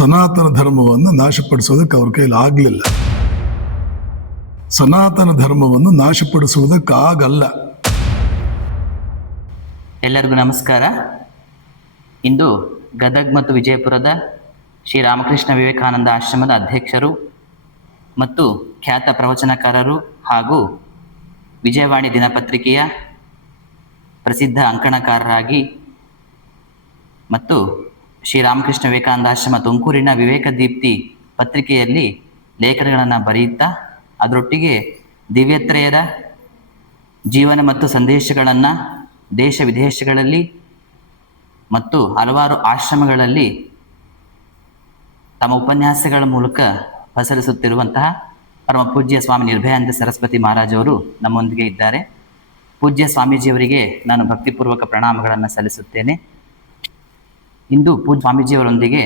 ಸನಾತನ ಧರ್ಮವನ್ನು ನಾಶಪಡಿಸೋದಕ್ಕೆ ಅವ್ರ ಕೈಲಿ ಆಗಲಿಲ್ಲ. ಸನಾತನ ಧರ್ಮವನ್ನು ನಾಶಪಡಿಸುವುದಕ್ಕಾಗಲ್ಲ. ಎಲ್ಲರಿಗೂ ನಮಸ್ಕಾರ. ಇಂದು ಗದಗ್ ಮತ್ತು ವಿಜಯಪುರದ ಶ್ರೀರಾಮಕೃಷ್ಣ ವಿವೇಕಾನಂದ ಆಶ್ರಮದ ಅಧ್ಯಕ್ಷರು ಮತ್ತು ಖ್ಯಾತ ಪ್ರವಚನಕಾರರು ಹಾಗೂ ವಿಜಯವಾಣಿ ದಿನಪತ್ರಿಕೆಯ ಪ್ರಸಿದ್ಧ ಅಂಕಣಕಾರರಾಗಿ ಮತ್ತು ಶ್ರೀರಾಮಕೃಷ್ಣ ವಿವೇಕಾನಂದ ಆಶ್ರಮ ತುಮಕೂರಿನ ವಿವೇಕ ದೀಪ್ತಿ ಪತ್ರಿಕೆಯಲ್ಲಿ ಲೇಖನಗಳನ್ನು ಬರೆಯುತ್ತಾ ಅದರೊಟ್ಟಿಗೆ ದಿವ್ಯತ್ರಯರ ಜೀವನ ಮತ್ತು ಸಂದೇಶಗಳನ್ನು ದೇಶ ವಿದೇಶಗಳಲ್ಲಿ ಮತ್ತು ಹಲವಾರು ಆಶ್ರಮಗಳಲ್ಲಿ ತಮ್ಮ ಉಪನ್ಯಾಸಗಳ ಮೂಲಕ ಪಸರಿಸುತ್ತಿರುವಂತಹ ಪರಮ ಪೂಜ್ಯ ಸ್ವಾಮಿ ನಿರ್ಭಯಾನಂದ ಸರಸ್ವತಿ ಮಹಾರಾಜ್ ಅವರು ನಮ್ಮೊಂದಿಗೆ ಇದ್ದಾರೆ. ಪೂಜ್ಯ ಸ್ವಾಮೀಜಿಯವರಿಗೆ ನಾನು ಭಕ್ತಿಪೂರ್ವಕ ಪ್ರಣಾಮಗಳನ್ನು ಸಲ್ಲಿಸುತ್ತೇನೆ. ಇಂದು ಪೂಜ್ಯ ಸ್ವಾಮೀಜಿಯವರೊಂದಿಗೆ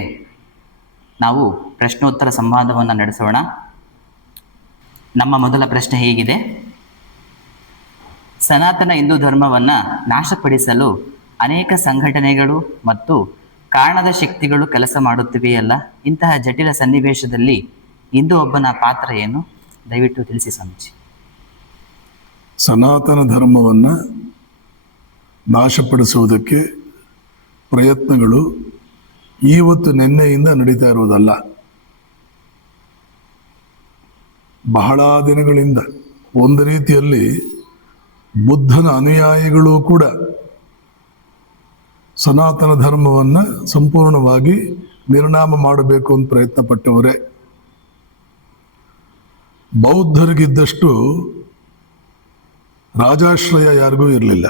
ನಾವು ಪ್ರಶ್ನೋತ್ತರ ಸಂವಾದವನ್ನು ನಡೆಸೋಣ. ನಮ್ಮ ಮೊದಲ ಪ್ರಶ್ನೆ ಹೀಗಿದೆ: ಸನಾತನ ಹಿಂದೂ ಧರ್ಮವನ್ನು ನಾಶಪಡಿಸಲು ಅನೇಕ ಸಂಘಟನೆಗಳು ಮತ್ತು ಕಾರಣದ ಶಕ್ತಿಗಳು ಕೆಲಸ ಮಾಡುತ್ತಿವೆಯಲ್ಲ, ಇಂತಹ ಜಟಿಲ ಸನ್ನಿವೇಶದಲ್ಲಿ ಹಿಂದೂ ಒಬ್ಬನ ಪಾತ್ರ ಏನು? ದಯವಿಟ್ಟು ತಿಳಿಸಿ ಸ್ವಾಮೀಜಿ. ಸನಾತನ ಧರ್ಮವನ್ನು ನಾಶಪಡಿಸುವುದಕ್ಕೆ ಪ್ರಯತ್ನಗಳು ಇವತ್ತು ನಿನ್ನೆಯಿಂದ ನಡೀತಾ ಇರುವುದಲ್ಲ. ಬಹಳ ದಿನಗಳಿಂದ ಒಂದು ರೀತಿಯಲ್ಲಿ ಬುದ್ಧನ ಅನುಯಾಯಿಗಳು ಕೂಡ ಸನಾತನ ಧರ್ಮವನ್ನು ಸಂಪೂರ್ಣವಾಗಿ ನಿರ್ನಾಮ ಮಾಡಬೇಕು ಅಂತ ಪ್ರಯತ್ನ ಪಟ್ಟವರೇ. ಬೌದ್ಧರಿಗಿದ್ದಷ್ಟು ರಾಜಾಶ್ರಯ ಯಾರಿಗೂ ಇರಲಿಲ್ಲ.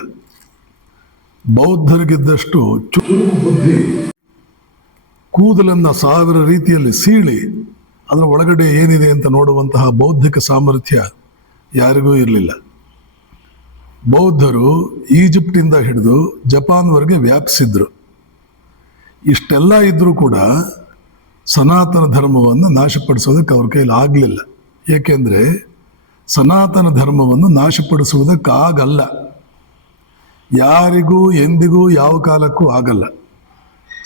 ಬೌದ್ಧರಿಗಿದ್ದಷ್ಟು ಚುರುಕು ಬುದ್ಧಿ, ಕೂದಲನ್ನು 1000 ರೀತಿಯಲ್ಲಿ ಸೀಳಿ ಅದರ ಒಳಗಡೆ ಏನಿದೆ ಅಂತ ನೋಡುವಂತಹ ಬೌದ್ಧಿಕ ಸಾಮರ್ಥ್ಯ ಯಾರಿಗೂ ಇರಲಿಲ್ಲ. ಬೌದ್ಧರು ಈಜಿಪ್ಟಿಂದ ಹಿಡಿದು ಜಪಾನ್ವರೆಗೆ ವ್ಯಾಪಿಸಿದ್ರು. ಇಷ್ಟೆಲ್ಲ ಇದ್ರೂ ಕೂಡ ಸನಾತನ ಧರ್ಮವನ್ನು ನಾಶಪಡಿಸೋದಕ್ಕೆ ಅವ್ರ ಕೈಲಿ ಆಗಲಿಲ್ಲ. ಏಕೆಂದರೆ ಸನಾತನ ಧರ್ಮವನ್ನು ನಾಶಪಡಿಸುವುದಕ್ಕಾಗಲ್ಲ. ಯಾರಿಗೂ ಎಂದಿಗೂ ಯಾವ ಕಾಲಕ್ಕೂ ಆಗಲ್ಲ.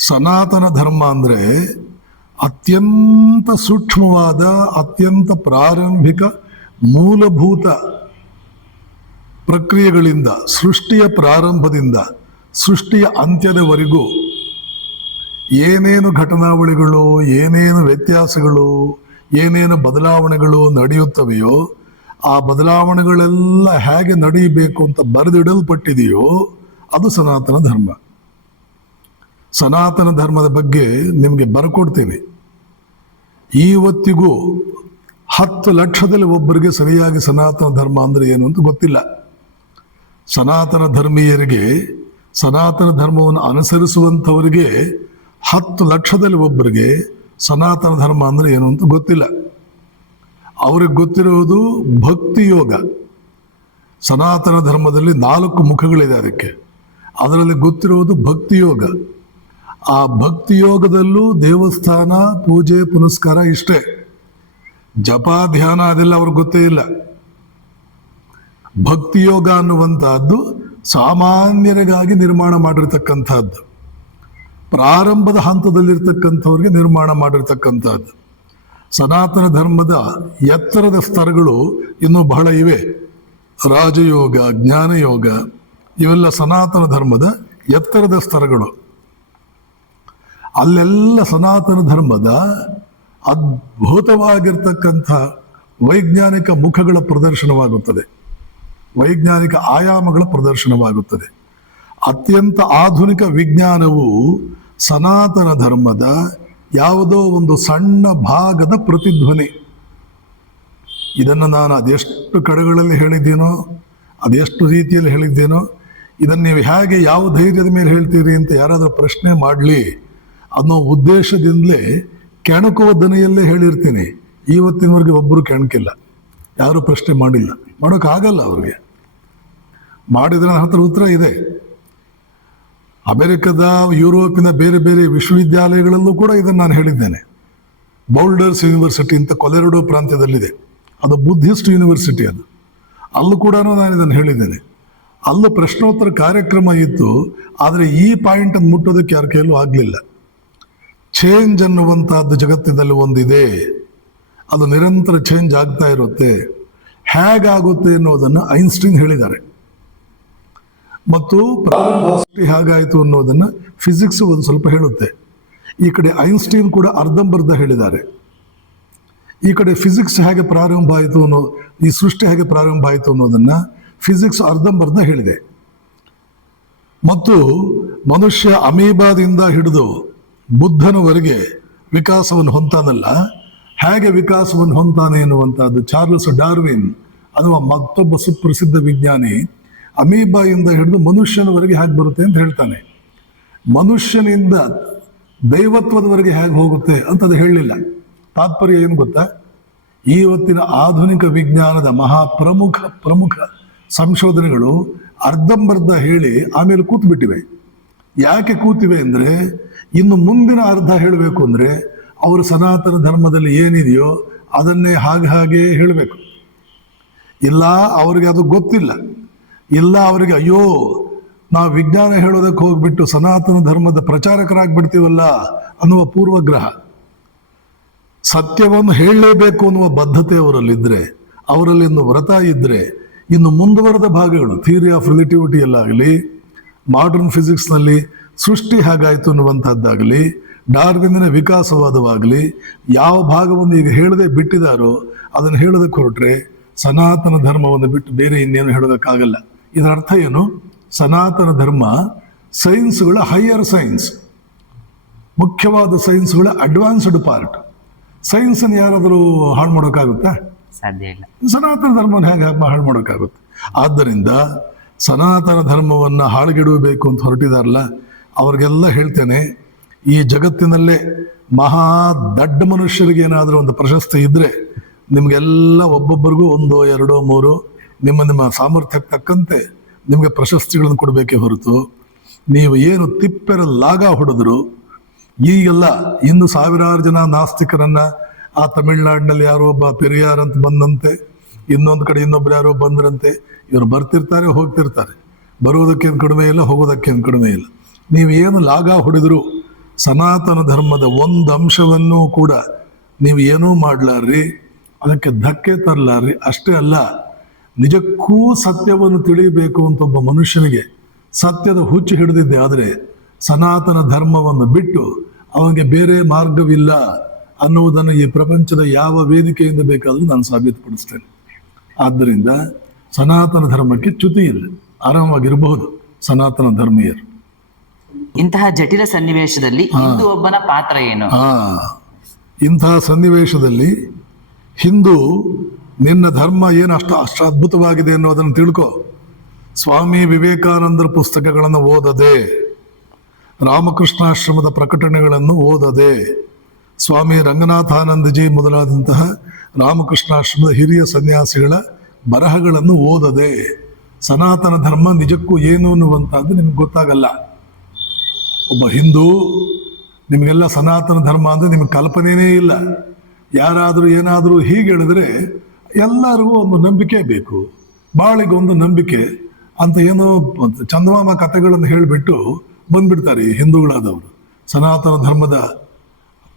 ಸನಾತನ ಧರ್ಮ ಅಂದರೆ ಅತ್ಯಂತ ಸೂಕ್ಷ್ಮವಾದ, ಅತ್ಯಂತ ಪ್ರಾರಂಭಿಕ ಮೂಲಭೂತ ಪ್ರಕ್ರಿಯೆಗಳಿಂದ, ಸೃಷ್ಟಿಯ ಪ್ರಾರಂಭದಿಂದ ಸೃಷ್ಟಿಯ ಅಂತ್ಯದವರೆಗೂ ಏನೇನು ಘಟನಾವಳಿಗಳು, ಏನೇನು ವ್ಯತ್ಯಾಸಗಳು, ಏನೇನು ಬದಲಾವಣೆಗಳು ನಡೆಯುತ್ತವೆಯೋ ಆ ಬದಲಾವಣೆಗಳೆಲ್ಲ ಹೇಗೆ ನಡೆಯಬೇಕು ಅಂತ ಬರೆದಿಡಲ್ಪಟ್ಟಿದೆಯೋ ಅದು ಸನಾತನ ಧರ್ಮ. ಸನಾತನ ಧರ್ಮದ ಬಗ್ಗೆ ನಿಮಗೆ ಬರ್ಕೊಡ್ತೀನಿ. ಇವತ್ತಿಗೂ 10 ಲಕ್ಷದಲ್ಲಿ ಒಬ್ಬರಿಗೆ ಸರಿಯಾಗಿ ಸನಾತನ ಧರ್ಮ ಅಂದರೆ ಏನು ಅಂತ ಗೊತ್ತಿಲ್ಲ. ಸನಾತನ ಧರ್ಮೀಯರಿಗೆ, ಸನಾತನ ಧರ್ಮವನ್ನು ಅನುಸರಿಸುವಂಥವರಿಗೆ 10 ಲಕ್ಷದಲ್ಲಿ ಒಬ್ಬರಿಗೆ ಸನಾತನ ಧರ್ಮ ಅಂದರೆ ಏನು ಅಂತ ಗೊತ್ತಿಲ್ಲ. ಅವ್ರಿಗೆ ಗೊತ್ತಿರೋದು ಭಕ್ತಿ ಯೋಗ. ಸನಾತನ ಧರ್ಮದಲ್ಲಿ 4 ಮುಖಗಳಿದೆ ಅದಕ್ಕೆ. ಅದರಲ್ಲಿ ಗೊತ್ತಿರುವುದು ಭಕ್ತಿ ಯೋಗ. ಆ ಭಕ್ತಿ ಯೋಗದಲ್ಲೂ ದೇವಸ್ಥಾನ, ಪೂಜೆ, ಪುನಸ್ಕಾರ ಇಷ್ಟೇ. ಜಪ, ಧ್ಯಾನ ಅದೆಲ್ಲ ಅವ್ರಿಗೆ ಗೊತ್ತೇ ಇಲ್ಲ. ಭಕ್ತಿ ಯೋಗ ಅನ್ನುವಂತಹದ್ದು ಸಾಮಾನ್ಯರಿಗಾಗಿ ನಿರ್ಮಾಣ ಮಾಡಿರ್ತಕ್ಕಂಥದ್ದು, ಪ್ರಾರಂಭದ ಹಂತದಲ್ಲಿರ್ತಕ್ಕಂಥವ್ರಿಗೆ ನಿರ್ಮಾಣ ಮಾಡಿರ್ತಕ್ಕಂಥದ್ದು. ಸನಾತನ ಧರ್ಮದ ಎತ್ತರದ ಸ್ತರಗಳು ಇನ್ನೂ ಬಹಳ ಇವೆ. ರಾಜಯೋಗ, ಜ್ಞಾನಯೋಗ ಇವೆಲ್ಲ ಸನಾತನ ಧರ್ಮದ ಎತ್ತರದ ಸ್ತರಗಳು. ಅಲ್ಲೆಲ್ಲ ಸನಾತನ ಧರ್ಮದ ಅದ್ಭುತವಾಗಿರ್ತಕ್ಕಂಥ ವೈಜ್ಞಾನಿಕ ಮುಖಗಳ ಪ್ರದರ್ಶನವಾಗುತ್ತದೆ, ವೈಜ್ಞಾನಿಕ ಆಯಾಮಗಳ ಪ್ರದರ್ಶನವಾಗುತ್ತದೆ. ಅತ್ಯಂತ ಆಧುನಿಕ ವಿಜ್ಞಾನವು ಸನಾತನ ಧರ್ಮದ ಯಾವುದೋ ಒಂದು ಸಣ್ಣ ಭಾಗದ ಪ್ರತಿಧ್ವನಿ. ಇದನ್ನು ನಾನು ಅದೆಷ್ಟು ಕಡೆಗಳಲ್ಲಿ ಹೇಳಿದ್ದೀನೋ, ಅದೆಷ್ಟು ರೀತಿಯಲ್ಲಿ ಹೇಳಿದ್ದೇನೋ, ಇದನ್ನು ನೀವು ಹೇಗೆ, ಯಾವ ಧೈರ್ಯದ ಮೇಲೆ ಹೇಳ್ತೀರಿ ಅಂತ ಯಾರಾದರೂ ಪ್ರಶ್ನೆ ಮಾಡಲಿ ಅನ್ನೋ ಉದ್ದೇಶದಿಂದಲೇ ಕೆಣಕುವ ದನಿಯಲ್ಲೇ ಹೇಳಿರ್ತೀನಿ. ಇವತ್ತಿನವರೆಗೆ ಒಬ್ಬರು ಕೆಣಕಿಲ್ಲ, ಯಾರೂ ಪ್ರಶ್ನೆ ಮಾಡಿಲ್ಲ, ಮಾಡೋಕ್ಕಾಗಲ್ಲ ಅವ್ರಿಗೆ. ಮಾಡಿದ್ರೆ ನನ್ನ ಹತ್ರ ಉತ್ತರ ಇದೆ. ಅಮೆರಿಕದ, ಯುರೋಪಿನ ಬೇರೆ ಬೇರೆ ವಿಶ್ವವಿದ್ಯಾಲಯಗಳಲ್ಲೂ ಕೂಡ ಇದನ್ನು ನಾನು ಹೇಳಿದ್ದೇನೆ. ಬೌಲ್ಡರ್ಸ್ ಯೂನಿವರ್ಸಿಟಿ ಅಂತ ಕೊಲೆರಡೋ ಪ್ರಾಂತ್ಯದಲ್ಲಿದೆ, ಅದು ಬುದ್ಧಿಸ್ಟ್ ಯೂನಿವರ್ಸಿಟಿ. ಅದು ಅಲ್ಲೂ ಕೂಡ ನಾನು ಇದನ್ನು ಹೇಳಿದ್ದೇನೆ. ಅಲ್ಲೂ ಪ್ರಶ್ನೋತ್ತರ ಕಾರ್ಯಕ್ರಮ ಇತ್ತು, ಆದರೆ ಈ ಪಾಯಿಂಟನ್ನು ಮುಟ್ಟೋದಕ್ಕೆ ಯಾರ ಕೈಯಲ್ಲೂ ಆಗಲಿಲ್ಲ. ಚೇಂಜ್ ಅನ್ನುವಂತಹದ್ದು ಜಗತ್ತಿನಲ್ಲಿ ಒಂದಿದೆ, ಅದು ನಿರಂತರ ಚೇಂಜ್ ಆಗ್ತಾ ಇರುತ್ತೆ. ಹೇಗಾಗುತ್ತೆ ಅನ್ನೋದನ್ನು ಐನ್ಸ್ಟೀನ್ ಹೇಳಿದ್ದಾರೆ. ಮತ್ತು ಹೇಗಾಯಿತು ಅನ್ನೋದನ್ನ ಫಿಸಿಕ್ಸ್ ಒಂದು ಸ್ವಲ್ಪ ಹೇಳುತ್ತೆ. ಈ ಕಡೆ ಐನ್ಸ್ಟೀನ್ ಕೂಡ ಅರ್ಧಂಬರ್ಧ ಹೇಳಿದ್ದಾರೆ. ಈ ಕಡೆ ಫಿಸಿಕ್ಸ್ ಹೇಗೆ ಪ್ರಾರಂಭ ಆಯಿತು ಅನ್ನೋ, ಈ ಸೃಷ್ಟಿ ಹೇಗೆ ಪ್ರಾರಂಭ ಆಯಿತು ಅನ್ನೋದನ್ನ ಫಿಸಿಕ್ಸ್ ಅರ್ಧಂಬರ್ಧ ಹೇಳಿದೆ. ಮತ್ತು ಮನುಷ್ಯ ಅಮೀಬಾದಿಂದ ಹಿಡಿದು ಬುದ್ಧನವರೆಗೆ ವಿಕಾಸವನ್ನು ಹೊಂತಾನಲ್ಲ, ಹೇಗೆ ವಿಕಾಸವನ್ನು ಹೊಂತಾನೆ ಎನ್ನುವಂತಹದ್ದು ಚಾರ್ಲ್ಸ್ ಡಾರ್ವಿನ್ ಅನ್ನುವ ಮತ್ತೊಬ್ಬ ಸುಪ್ರಸಿದ್ಧ ವಿಜ್ಞಾನಿ ಅಮೀಬಾಯಿಂದ ಹಿಡಿದು ಮನುಷ್ಯನವರೆಗೆ ಹೇಗೆ ಬರುತ್ತೆ ಅಂತ ಹೇಳ್ತಾನೆ. ಮನುಷ್ಯನಿಂದ ದೈವತ್ವದವರೆಗೆ ಹೇಗೆ ಹೋಗುತ್ತೆ ಅಂತದ್ದು ಹೇಳಲಿಲ್ಲ. ತಾತ್ಪರ್ಯ ಏನು ಗೊತ್ತಾ? ಇವತ್ತಿನ ಆಧುನಿಕ ವಿಜ್ಞಾನದ ಪ್ರಮುಖ ಸಂಶೋಧನೆಗಳು ಅರ್ಧಂಬರ್ಧ ಹೇಳಿ ಆಮೇಲೆ ಕೂತ್ಬಿಟ್ಟಿವೆ. ಯಾಕೆ ಕೂತಿವೆ ಅಂದರೆ, ಇನ್ನು ಮುಂದಿನ ಅರ್ಧ ಹೇಳಬೇಕು ಅಂದರೆ ಅವರು ಸನಾತನ ಧರ್ಮದಲ್ಲಿ ಏನಿದೆಯೋ ಅದನ್ನೇ ಹಾಗೆ ಹೇಳಬೇಕು. ಇಲ್ಲ ಅವರಿಗೆ ಅದು ಗೊತ್ತಿಲ್ಲ, ಇಲ್ಲ ಅವರಿಗೆ ಅಯ್ಯೋ ನಾವು ವಿಜ್ಞಾನ ಹೇಳೋದಕ್ಕೆ ಹೋಗ್ಬಿಟ್ಟು ಸನಾತನ ಧರ್ಮದ ಪ್ರಚಾರಕರಾಗ್ಬಿಡ್ತೀವಲ್ಲ ಅನ್ನುವ ಪೂರ್ವಗ್ರಹ. ಸತ್ಯವನ್ನು ಹೇಳಲೇಬೇಕು ಅನ್ನುವ ಬದ್ಧತೆ ಅವರಲ್ಲಿದ್ದರೆ, ಅವರಲ್ಲಿ ಒಂದು ವ್ರತ ಇದ್ದರೆ, ಇನ್ನು ಮುಂದುವರೆದ ಭಾಗಗಳು ಥಿಯರಿ ಆಫ್ ರಿಲೇಟಿವಿಟಿಯಲ್ಲಾಗಲಿ, ಮಾಡರ್ನ್ ಫಿಸಿಕ್ಸ್ನಲ್ಲಿ ಸೃಷ್ಟಿ ಹೇಗಾಯಿತು ಅನ್ನುವಂಥದ್ದಾಗಲಿ, ಡಾರ್ವಿನ್ನ ವಿಕಾಸವಾದವಾಗಲಿ, ಯಾವ ಭಾಗವನ್ನು ಈಗ ಹೇಳದೆ ಬಿಟ್ಟಿದ್ದಾರೋ ಅದನ್ನು ಹೇಳೋದಕ್ಕೆ ಹೊರಟ್ರೆ ಸನಾತನ ಧರ್ಮವನ್ನು ಬಿಟ್ಟು ಬೇರೆ ಇನ್ನೇನು ಹೇಳೋದಕ್ಕಾಗಲ್ಲ. ಇದರ ಅರ್ಥ ಏನು? ಸನಾತನ ಧರ್ಮ ಸೈನ್ಸ್ಗಳ ಹೈಯರ್ ಸೈನ್ಸ್, ಮುಖ್ಯವಾದ ಸೈನ್ಸ್ಗಳ ಅಡ್ವಾನ್ಸ್ಡ್ ಪಾರ್ಟ್. ಸೈನ್ಸನ್ನು ಯಾರಾದರೂ ಹಾಳು ಮಾಡೋಕ್ಕಾಗುತ್ತಾ? ಸಾಧ್ಯ ಇಲ್ಲ. ಸನಾತನ ಧರ್ಮವನ್ನು ಹೇಗೆ ಹಾಳು ಮಾಡೋಕ್ಕಾಗುತ್ತೆ? ಆದ್ದರಿಂದ ಸನಾತನ ಧರ್ಮವನ್ನು ಹಾಳುಗೆಡಬೇಕು ಅಂತ ಹೊರಟಿದಾರಲ್ಲ, ಅವ್ರಿಗೆಲ್ಲ ಹೇಳ್ತೇನೆ, ಈ ಜಗತ್ತಿನಲ್ಲೇ ಮಹಾ ದಡ್ಡ ಮನುಷ್ಯರಿಗೆ ಏನಾದರೂ ಒಂದು ಪ್ರಶಸ್ತಿ ಇದ್ದರೆ ನಿಮಗೆಲ್ಲ ಒಬ್ಬೊಬ್ಬರಿಗೂ 1, 2, 3 ನಿಮ್ಮ ಸಾಮರ್ಥ್ಯಕ್ಕೆ ತಕ್ಕಂತೆ ನಿಮಗೆ ಪ್ರಶಸ್ತಿಗಳನ್ನು ಕೊಡಬೇಕೇ ಹೊರತು, ನೀವು ಏನು ತಿಪ್ಪೆರ ಲಾಗ ಹೊಡೆದ್ರು ಈಗೆಲ್ಲ ಇನ್ನು ಸಾವಿರಾರು ಜನ ನಾಸ್ತಿಕರನ್ನ ಆ ತಮಿಳ್ನಾಡಿನಲ್ಲಿ ಯಾರೋ ಒಬ್ಬ ಪೆರಿಯಾರ್ ಅಂತ ಬಂದಂತೆ, ಇನ್ನೊಂದು ಕಡೆ ಇನ್ನೊಬ್ರು ಯಾರೋ ಬಂದ್ರಂತೆ, ಇವರು ಬರ್ತಿರ್ತಾರೆ ಹೋಗ್ತಿರ್ತಾರೆ, ಬರೋದಕ್ಕೇನು ಕಡಿಮೆ ಇಲ್ಲ, ಹೋಗೋದಕ್ಕೇನು ಕಡಿಮೆ ಇಲ್ಲ. ನೀವು ಏನು ಲಾಗ ಹೊಡೆದ್ರು ಸನಾತನ ಧರ್ಮದ ಒಂದು ಅಂಶವನ್ನೂ ಕೂಡ ನೀವು ಏನೂ ಮಾಡ್ಲಾರ್ರಿ, ಅದಕ್ಕೆ ಧಕ್ಕೆ ತರಲಾರ್ರಿ. ಅಷ್ಟೇ ಅಲ್ಲ, ನಿಜಕ್ಕೂ ಸತ್ಯವನ್ನು ತಿಳಿಯಬೇಕು ಅಂತ ಒಬ್ಬ ಮನುಷ್ಯನಿಗೆ ಸತ್ಯದ ಹುಚ್ಚು ಹಿಡಿದಿದ್ದೆ ಆದರೆ ಸನಾತನ ಧರ್ಮವನ್ನು ಬಿಟ್ಟು ಅವನಿಗೆ ಬೇರೆ ಮಾರ್ಗವಿಲ್ಲ ಅನ್ನುವುದನ್ನು ಈ ಪ್ರಪಂಚದ ಯಾವ ವೇದಿಕೆಯಿಂದ ಬೇಕಾದರೂ ನಾನು ಸಾಬೀತುಪಡಿಸ್ತೇನೆ. ಆದ್ದರಿಂದ ಸನಾತನ ಧರ್ಮಕ್ಕೆ ಚ್ಯುತಿ ಇಲ್ಲ, ಆರಾಮಾಗಿರಬಹುದು ಸನಾತನ ಧರ್ಮೀಯರು. ಇಂತಹ ಜಟಿಲ ಸನ್ನಿವೇಶದಲ್ಲಿ ಹಿಂದೂ ಒಬ್ಬನ ಪಾತ್ರ ಏನು? ಇಂತಹ ಸನ್ನಿವೇಶದಲ್ಲಿ ಹಿಂದೂ ನಿನ್ನ ಧರ್ಮ ಏನು ಅಷ್ಟು ಅದ್ಭುತವಾಗಿದೆ ಅನ್ನೋದನ್ನು ತಿಳ್ಕೊ. ಸ್ವಾಮಿ ವಿವೇಕಾನಂದರ ಪುಸ್ತಕಗಳನ್ನು ಓದದೆ, ರಾಮಕೃಷ್ಣಾಶ್ರಮದ ಪ್ರಕಟಣೆಗಳನ್ನು ಓದದೆ, ಸ್ವಾಮಿ ರಂಗನಾಥಾನಂದಜಿ ಮೊದಲಾದಂತಹ ರಾಮಕೃಷ್ಣಾಶ್ರಮದ ಹಿರಿಯ ಸನ್ಯಾಸಿಗಳ ಬರಹಗಳನ್ನು ಓದದೆ ಸನಾತನ ಧರ್ಮ ನಿಜಕ್ಕೂ ಏನು ಅನ್ನುವಂಥದ್ದು ನಿಮ್ಗೆ ಗೊತ್ತಾಗಲ್ಲ. ಒಬ್ಬ ಹಿಂದೂ, ನಿಮಗೆಲ್ಲ ಸನಾತನ ಧರ್ಮ ಅಂದರೆ ನಿಮಗೆ ಕಲ್ಪನೆಯೇ ಇಲ್ಲ. ಯಾರಾದರೂ ಏನಾದರೂ ಹೀಗೆ ಹೇಳಿದ್ರೆ ಎಲ್ಲರಿಗೂ ಒಂದು ನಂಬಿಕೆ ಬೇಕು, ಬಾಳಿಗೊಂದು ನಂಬಿಕೆ ಅಂತ ಏನೋ ಚಂದಮಾಮ ಕಥೆಗಳನ್ನು ಹೇಳಿಬಿಟ್ಟು ಬಂದ್ಬಿಡ್ತಾರೆ ಈ ಹಿಂದೂಗಳಾದವರು. ಸನಾತನ ಧರ್ಮದ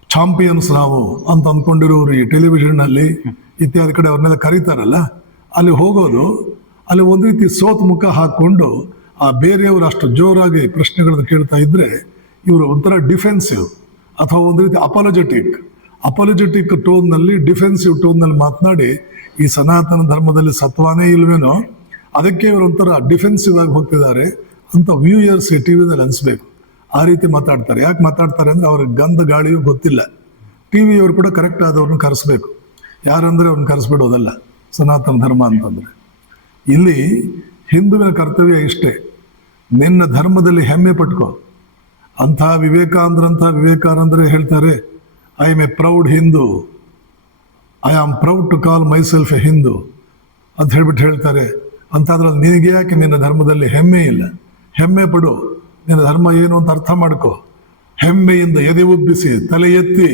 ಚಾಂಪಿಯನ್ಸ್ ನಾವು ಅಂತ ಅಂದ್ಕೊಂಡಿರೋರು ಈ ಟೆಲಿವಿಷನ್ನಲ್ಲಿ ಇತ್ಯಾದಿ ಕಡೆ ಅವ್ರನ್ನೆಲ್ಲ ಕರೀತಾರಲ್ಲ, ಅಲ್ಲಿ ಹೋಗೋದು, ಅಲ್ಲಿ ಒಂದು ರೀತಿ ಸೋತ್ ಮುಖ ಹಾಕ್ಕೊಂಡು ಆ ಬೇರೆಯವರು ಅಷ್ಟು ಜೋರಾಗಿ ಪ್ರಶ್ನೆಗಳನ್ನು ಕೇಳ್ತಾ ಇದ್ರೆ ಇವರು ಒಂಥರ ಡಿಫೆನ್ಸಿವ್ ಅಥವಾ ಒಂದು ರೀತಿ ಅಪಾಲಜೆಟಿಕ್ ಟೋನ್ನಲ್ಲಿ, ಡಿಫೆನ್ಸಿವ್ ಟೋನ್ನಲ್ಲಿ ಮಾತನಾಡಿ ಈ ಸನಾತನ ಧರ್ಮದಲ್ಲಿ ಸತ್ವಾನೇ ಇಲ್ವೇನೋ ಅದಕ್ಕೆ ಇವರು ಒಂಥರ ಡಿಫೆನ್ಸಿವ್ ಆಗಿ ಹೋಗ್ತಿದ್ದಾರೆ ಅಂತ ವ್ಯೂಯರ್ಸ್ ಟಿ ವಿನಲ್ಲಿ ಅನಿಸ್ಬೇಕು. ಆ ರೀತಿ ಮಾತಾಡ್ತಾರೆ. ಯಾಕೆ ಮಾತಾಡ್ತಾರೆ ಅಂದರೆ ಅವ್ರಿಗೆ ಗಂಧ ಗಾಳಿಯೂ ಗೊತ್ತಿಲ್ಲ. ಟಿ ವಿಯವರು ಕೂಡ ಕರೆಕ್ಟ್ ಆದವ್ರನ್ನ ಕರೆಸ್ಬೇಕು. ಯಾರಂದರೆ ಅವ್ರನ್ನ ಕರೆಸ್ಬಿಡೋದಲ್ಲ ಸನಾತನ ಧರ್ಮ ಅಂತಂದರೆ. ಇಲ್ಲಿ ಹಿಂದುವಿನ ಕರ್ತವ್ಯ ಇಷ್ಟೇ, ನಿನ್ನ ಧರ್ಮದಲ್ಲಿ ಹೆಮ್ಮೆ ಪಟ್ಕೋ. ವಿವೇಕಾನಂದರೇ ಹೇಳ್ತಾರೆ, I am a proud Hindu, I am proud to call myself a Hindu ಅಂತ ಹೇಳ್ಬಿಟ್ಟು ಹೇಳ್ತಾರೆ. ಅಂತಾದ್ರಲ್ಲಿ ನಿನಗೆ ಯಾಕೆ ನಿನ್ನ ಧರ್ಮದಲ್ಲಿ ಹೆಮ್ಮೆ ಇಲ್ಲ? ಹೆಮ್ಮೆ ಪಡು, ನಿನ್ನ ಧರ್ಮ ಏನು ಅಂತ ಅರ್ಥ ಮಾಡ್ಕೋ. ಹೆಮ್ಮೆಯಿಂದ ಎದೆ ಉಬ್ಬಿಸಿ ತಲೆ ಎತ್ತಿ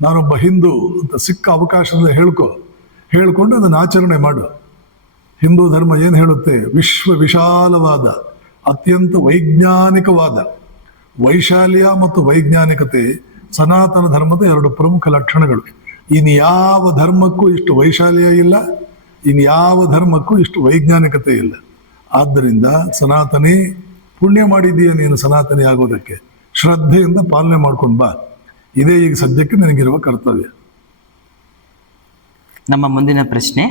ನಾನೊಬ್ಬ ಹಿಂದೂ ಅಂತ ಸಿಕ್ಕ ಅವಕಾಶದಲ್ಲಿ ಹೇಳ್ಕೊಂಡು ಅದನ್ನು ಆಚರಣೆ ಮಾಡು. ಹಿಂದೂ ಧರ್ಮ ಏನು ಹೇಳುತ್ತೆ? ವಿಶಾಲವಾದ, ಅತ್ಯಂತ ವೈಜ್ಞಾನಿಕವಾದ, ವೈಶಾಲ್ಯ ಮತ್ತು ವೈಜ್ಞಾನಿಕತೆ ಸನಾತನ ಧರ್ಮದ ಎರಡು ಪ್ರಮುಖ ಲಕ್ಷಣಗಳು. ಇನ್ಯಾವ ಧರ್ಮಕ್ಕೂ ಇಷ್ಟು ವೈಶಾಲ್ಯ ಇಲ್ಲ, ಇನ್ಯಾವ ಧರ್ಮಕ್ಕೂ ಇಷ್ಟು ವೈಜ್ಞಾನಿಕತೆ ಇಲ್ಲ. ಆದ್ದರಿಂದ ಸನಾತನಿ, ಪುಣ್ಯ ಮಾಡಿದೀಯ ನೀನು ಸನಾತನಿ ಆಗೋದಕ್ಕೆ, ಶ್ರದ್ಧೆಯಿಂದ ಪಾಲನೆ ಮಾಡ್ಕೊಂಡು ಬಾ. ಇದೇ ಈಗ ಸದ್ಯಕ್ಕೆ ನನಗಿರುವ ಕರ್ತವ್ಯ. ನಮ್ಮ ಮುಂದಿನ ಪ್ರಶ್ನೆ,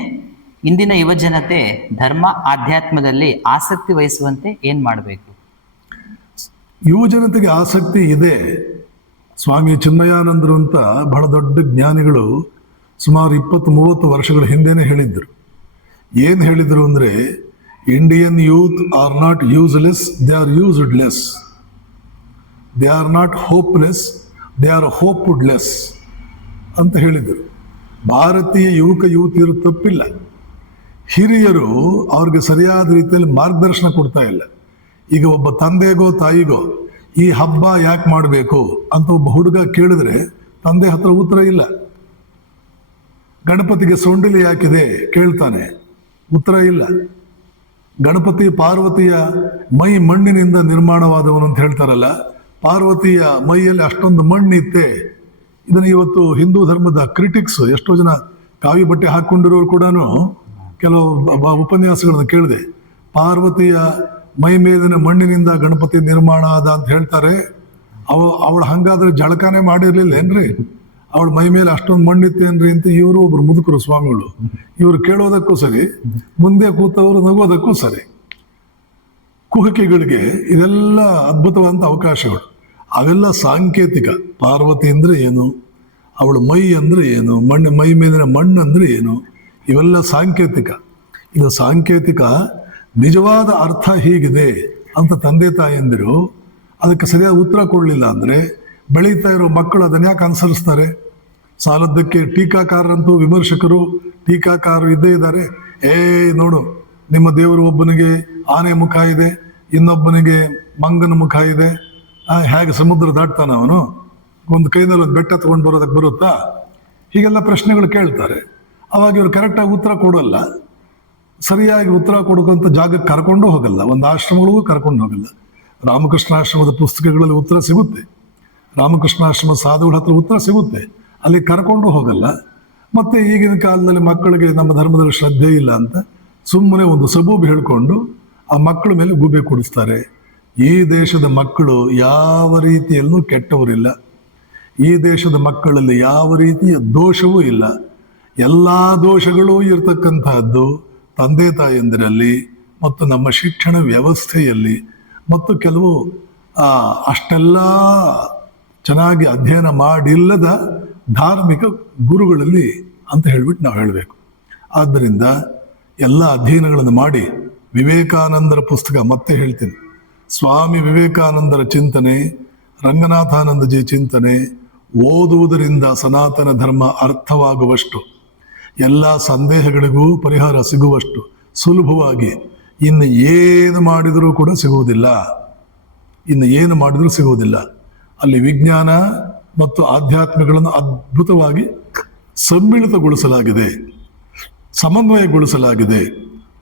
ಇಂದಿನ ಯುವಜನತೆ ಧರ್ಮ ಆಧ್ಯಾತ್ಮದಲ್ಲಿ ಆಸಕ್ತಿ ವಹಿಸುವಂತೆ ಏನ್ ಮಾಡಬೇಕು? ಯುವಜನತೆಗೆ ಆಸಕ್ತಿ ಇದೆ. ಸ್ವಾಮಿ ಚಿನ್ಮಯಾನಂದರು ಅಂತ ಬಹಳ ದೊಡ್ಡ ಜ್ಞಾನಿಗಳು ಸುಮಾರು 20-30 ವರ್ಷಗಳ ಹಿಂದೆನೇ ಹೇಳಿದ್ರು. ಏನು ಹೇಳಿದರು ಅಂದರೆ, Indian youth are not useless, they are used less. They are not hopeless, they are hoped less ಅಂತ ಹೇಳಿದರು. ಭಾರತೀಯ ಯುವತಿಯರು ತಪ್ಪಿಲ್ಲ. ಹಿರಿಯರು ಅವ್ರಿಗೆ ಸರಿಯಾದ ರೀತಿಯಲ್ಲಿ ಮಾರ್ಗದರ್ಶನ ಕೊಡ್ತಾ ಇಲ್ಲ. ಈಗ ಒಬ್ಬ ತಂದೆಗೋ ತಾಯಿಗೋ ಈ ಹಬ್ಬ ಯಾಕೆ ಮಾಡಬೇಕು ಅಂತ ಒಬ್ಬ ಹುಡುಗ ಕೇಳಿದ್ರೆ ತಂದೆ ಹತ್ರ ಉತ್ತರ ಇಲ್ಲ. ಗಣಪತಿಗೆ ಸೊಂಡಿಲು ಯಾಕಿದೆ ಕೇಳ್ತಾನೆ, ಉತ್ತರ ಇಲ್ಲ. ಗಣಪತಿ ಪಾರ್ವತಿಯ ಮೈ ಮಣ್ಣಿನಿಂದ ನಿರ್ಮಾಣವಾದವನು ಅಂತ ಹೇಳ್ತಾರಲ್ಲ, ಪಾರ್ವತಿಯ ಮೈಯಲ್ಲಿ ಅಷ್ಟೊಂದು ಮಣ್ಣಿತ್ತೆ. ಇದನ್ನು ಇವತ್ತು ಹಿಂದೂ ಧರ್ಮದ ಕ್ರಿಟಿಕ್ಸ್, ಎಷ್ಟೋ ಜನ ಕಾವಿ ಬಟ್ಟೆ ಹಾಕೊಂಡಿರೋರು ಕೂಡ ಕೆಲವು ಉಪನ್ಯಾಸಗಳನ್ನು ಕೇಳಿದೆ. ಪಾರ್ವತಿಯ ಮೈ ಮೇಲಿನ ಮಣ್ಣಿನಿಂದ ಗಣಪತಿ ನಿರ್ಮಾಣ ಆದ ಅಂತ ಹೇಳ್ತಾರೆ. ಅವಳು ಹಂಗಾದ್ರೆ ಜಳಕಾನೆ ಮಾಡಿರ್ಲಿಲ್ಲ ಏನ್ರಿ? ಅವಳ ಮೈ ಮೇಲೆ ಅಷ್ಟೊಂದು ಮಣ್ಣಿತ್ತೇನ್ರಿ ಅಂತ ಇವರು ಒಬ್ರು ಮುದುಕರು ಸ್ವಾಮಿಗಳು. ಇವರು ಕೇಳೋದಕ್ಕೂ ಸರಿ, ಮುಂದೆ ಕೂತವರು ನಗೋದಕ್ಕೂ ಸರಿ. ಕುಹಕಿಗಳಿಗೆ ಇದೆಲ್ಲ ಅದ್ಭುತವಾದಂಥ ಅವಕಾಶಗಳು. ಅವೆಲ್ಲ ಸಾಂಕೇತಿಕ. ಪಾರ್ವತಿ ಅಂದರೆ ಏನು, ಅವಳ ಮೈ ಅಂದರೆ ಏನು, ಮೈ ಮೇಲಿನ ಮಣ್ಣು ಅಂದರೆ ಏನು, ಇವೆಲ್ಲ ಸಾಂಕೇತಿಕ. ಇದು ಸಾಂಕೇತಿಕ. ನಿಜವಾದ ಅರ್ಥ ಹೀಗಿದೆ ಅಂತ ತಂದೆ ತಾಯಂದಿರು ಅದಕ್ಕೆ ಸರಿಯಾದ ಉತ್ತರ ಕೊಡಲಿಲ್ಲ ಅಂದರೆ ಬೆಳೀತಾ ಇರೋ ಮಕ್ಕಳು ಅದನ್ನ ಯಾಕೆ ಅನುಸರಿಸ್ತಾರೆ? ಸಾಲದ್ದಕ್ಕೆ ಟೀಕಾಕಾರರಂತೂ, ವಿಮರ್ಶಕರು ಟೀಕಾಕಾರರು ಇದ್ದೇ ಇದ್ದಾರೆ. ನೋಡು, ನಿಮ್ಮ ದೇವರು ಒಬ್ಬನಿಗೆ ಆನೆ ಮುಖ ಇದೆ, ಇನ್ನೊಬ್ಬನಿಗೆ ಮಂಗನ ಮುಖ ಇದೆ, ಹೇಗೆ ಸಮುದ್ರ ದಾಟ್ತಾನ ಅವನು, ಒಂದು ಕೈನಲ್ಲಿ ಒಂದು ಬೆಟ್ಟ ತಗೊಂಡು ಬರೋದಕ್ಕೆ ಬರುತ್ತಾ? ಹೀಗೆಲ್ಲ ಪ್ರಶ್ನೆಗಳು ಕೇಳ್ತಾರೆ. ಅವಾಗ ಇವರು ಕರೆಕ್ಟಾಗಿ ಉತ್ತರ ಕೊಡೋಲ್ಲ. ಸರಿಯಾಗಿ ಉತ್ತರ ಕೊಡೋಕ್ಕಂಥ ಜಾಗಕ್ಕೆ ಕರ್ಕೊಂಡು ಹೋಗಲ್ಲ, ಒಂದು ಆಶ್ರಮಗಳಿಗೂ ಕರ್ಕೊಂಡು ಹೋಗಲ್ಲ. ರಾಮಕೃಷ್ಣಾಶ್ರಮದ ಪುಸ್ತಕಗಳಲ್ಲಿ ಉತ್ತರ ಸಿಗುತ್ತೆ, ರಾಮಕೃಷ್ಣಾಶ್ರಮದ ಸಾಧುಗಳ ಹತ್ರ ಉತ್ತರ ಸಿಗುತ್ತೆ, ಅಲ್ಲಿ ಕರ್ಕೊಂಡು ಹೋಗಲ್ಲ. ಮತ್ತೆ ಈಗಿನ ಕಾಲದಲ್ಲಿ ಮಕ್ಕಳಿಗೆ ನಮ್ಮ ಧರ್ಮದಲ್ಲಿ ಶ್ರದ್ಧೆ ಇಲ್ಲ ಅಂತ ಸುಮ್ಮನೆ ಒಂದು ಸಬೂಬು ಹೇಳ್ಕೊಂಡು ಆ ಮಕ್ಕಳ ಮೇಲೆ ಗೂಬೆ ಕೊಡಿಸ್ತಾರೆ. ಈ ದೇಶದ ಮಕ್ಕಳು ಯಾವ ರೀತಿಯಲ್ಲೂ ಕೆಟ್ಟವರಿಲ್ಲ. ಈ ದೇಶದ ಮಕ್ಕಳಲ್ಲಿ ಯಾವ ರೀತಿಯ ದೋಷವೂ ಇಲ್ಲ. ಎಲ್ಲ ದೋಷಗಳೂ ಇರತಕ್ಕಂತಹದ್ದು ತಂದೆ ತಾಯಂದಿರಲ್ಲಿ ಮತ್ತು ನಮ್ಮ ಶಿಕ್ಷಣ ವ್ಯವಸ್ಥೆಯಲ್ಲಿ ಮತ್ತು ಕೆಲವು ಅಷ್ಟೆಲ್ಲ ಚೆನ್ನಾಗಿ ಅಧ್ಯಯನ ಮಾಡಿಲ್ಲದ ಧಾರ್ಮಿಕ ಗುರುಗಳಲ್ಲಿ ಅಂತ ಹೇಳ್ಬಿಟ್ಟು ನಾವು ಹೇಳಬೇಕು. ಆದ್ದರಿಂದ ಎಲ್ಲ ಅಧ್ಯಯನಗಳನ್ನು ಮಾಡಿ ವಿವೇಕಾನಂದರ ಪುಸ್ತಕ ಮತ್ತೆ ಹೇಳ್ತೀನಿ, ಸ್ವಾಮಿ ವಿವೇಕಾನಂದರ ಚಿಂತನೆ, ರಂಗನಾಥಾನಂದಜಿ ಚಿಂತನೆ ಓದುವುದರಿಂದ ಸನಾತನ ಧರ್ಮ ಅರ್ಥವಾಗುವಷ್ಟು, ಎಲ್ಲ ಸಂದೇಹಗಳಿಗೂ ಪರಿಹಾರ ಸಿಗುವಷ್ಟು ಸುಲಭವಾಗಿ ಇನ್ನು ಏನು ಮಾಡಿದರೂ ಕೂಡ ಸಿಗುವುದಿಲ್ಲ. ಇನ್ನು ಏನು ಮಾಡಿದರೂ ಸಿಗುವುದಿಲ್ಲ. ಅಲ್ಲಿ ವಿಜ್ಞಾನ ಮತ್ತು ಆಧ್ಯಾತ್ಮಗಳನ್ನು ಅದ್ಭುತವಾಗಿ ಸಮ್ಮಿಳಿತಗೊಳಿಸಲಾಗಿದೆ, ಸಮನ್ವಯಗೊಳಿಸಲಾಗಿದೆ.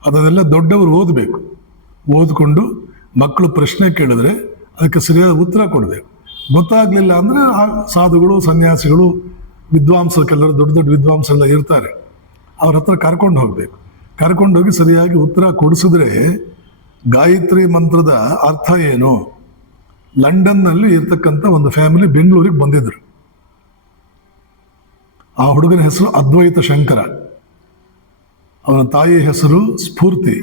ಅದನ್ನೆಲ್ಲ ದೊಡ್ಡವರು ಓದಬೇಕು. ಓದಿಕೊಂಡು ಮಕ್ಕಳು ಪ್ರಶ್ನೆ ಕೇಳಿದ್ರೆ ಅದಕ್ಕೆ ಸರಿಯಾದ ಉತ್ತರ ಕೊಡಬೇಕು. ಗೊತ್ತಾಗಲಿಲ್ಲ ಅಂದರೆ ಸಾಧುಗಳು, ಸನ್ಯಾಸಿಗಳು, ವಿದ್ವಾಂಸರು, ಕೆಲವರು ದೊಡ್ಡ ದೊಡ್ಡ ವಿದ್ವಾಂಸರೆಲ್ಲ ಇರ್ತಾರೆ, ಅವ್ರ ಹತ್ರ ಕರ್ಕೊಂಡು ಹೋಗಬೇಕು. ಕರ್ಕೊಂಡೋಗಿ ಸರಿಯಾಗಿ ಉತ್ತರ ಕೊಡಿಸಿದ್ರೆ ಗಾಯತ್ರಿ ಮಂತ್ರದ ಅರ್ಥ ಏನು? ಲಂಡನ್ನಲ್ಲಿ ಇರ್ತಕ್ಕಂಥ ಒಂದು ಫ್ಯಾಮಿಲಿ ಬೆಂಗಳೂರಿಗೆ ಬಂದಿದ್ರು. ಆ ಹುಡುಗನ ಹೆಸರು ಅದ್ವೈತ ಶಂಕರ, ಅವನ ತಾಯಿ ಹೆಸರು ಸ್ಫೂರ್ತಿ,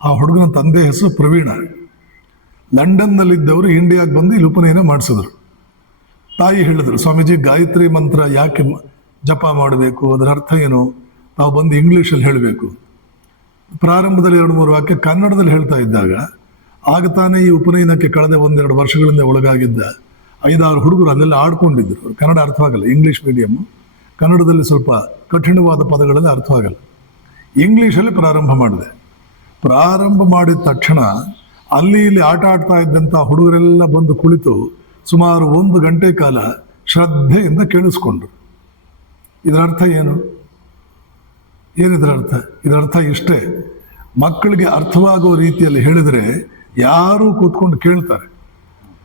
ಆ ಹುಡುಗನ ತಂದೆ ಹೆಸರು ಪ್ರವೀಣ. ಲಂಡನ್ನಲ್ಲಿದ್ದವರು ಇಂಡಿಯಾಗೆ ಬಂದು ಇಲ್ಲಿ ಉಪನಯನ ಮಾಡಿಸಿದ್ರು. ತಾಯಿ ಹೇಳಿದ್ರು, ಸ್ವಾಮೀಜಿ ಗಾಯತ್ರಿ ಮಂತ್ರ ಯಾಕೆ ಜಪ ಮಾಡಬೇಕು, ಅದರ ಅರ್ಥ ಏನು? ನಾವು ಬಂದು ಇಂಗ್ಲೀಷಲ್ಲಿ ಹೇಳಬೇಕು. ಪ್ರಾರಂಭದಲ್ಲಿ 2-3 ವಾಕ್ಯ ಕನ್ನಡದಲ್ಲಿ ಹೇಳ್ತಾ ಇದ್ದಾಗ ಆಗ ತಾನೇ ಈ ಉಪನಯನಕ್ಕೆ ಕಳೆದ 1-2 ವರ್ಷಗಳಿಂದ ಒಳಗಾಗಿದ್ದ 5-6 ಹುಡುಗರು ಅಲ್ಲೆಲ್ಲ ಆಡ್ಕೊಂಡಿದ್ರು. ಕನ್ನಡ ಅರ್ಥವಾಗಲ್ಲ, ಇಂಗ್ಲೀಷ್ ಮೀಡಿಯಮ್ಮು, ಕನ್ನಡದಲ್ಲಿ ಸ್ವಲ್ಪ ಕಠಿಣವಾದ ಪದಗಳೆಲ್ಲ ಅರ್ಥವಾಗಲ್ಲ. ಇಂಗ್ಲೀಷಲ್ಲಿ ಪ್ರಾರಂಭ ಮಾಡಿದೆ. ಪ್ರಾರಂಭ ಮಾಡಿದ ತಕ್ಷಣ ಅಲ್ಲಿ ಇಲ್ಲಿ ಆಟ ಆಡ್ತಾ ಇದ್ದಂಥ ಹುಡುಗರೆಲ್ಲ ಬಂದು ಕುಳಿತು ಸುಮಾರು 1 ಗಂಟೆ ಕಾಲ ಶ್ರದ್ಧೆಯಿಂದ ಕೇಳಿಸ್ಕೊಂಡ್ರು. ಇದರ ಅರ್ಥ ಏನು? ಏನಿದರ ಅರ್ಥ? ಇದರ ಅರ್ಥ ಇಷ್ಟೇ, ಮಕ್ಕಳಿಗೆ ಅರ್ಥವಾಗುವ ರೀತಿಯಲ್ಲಿ ಹೇಳಿದರೆ ಯಾರೂ ಕೂತ್ಕೊಂಡು ಕೇಳ್ತಾರೆ,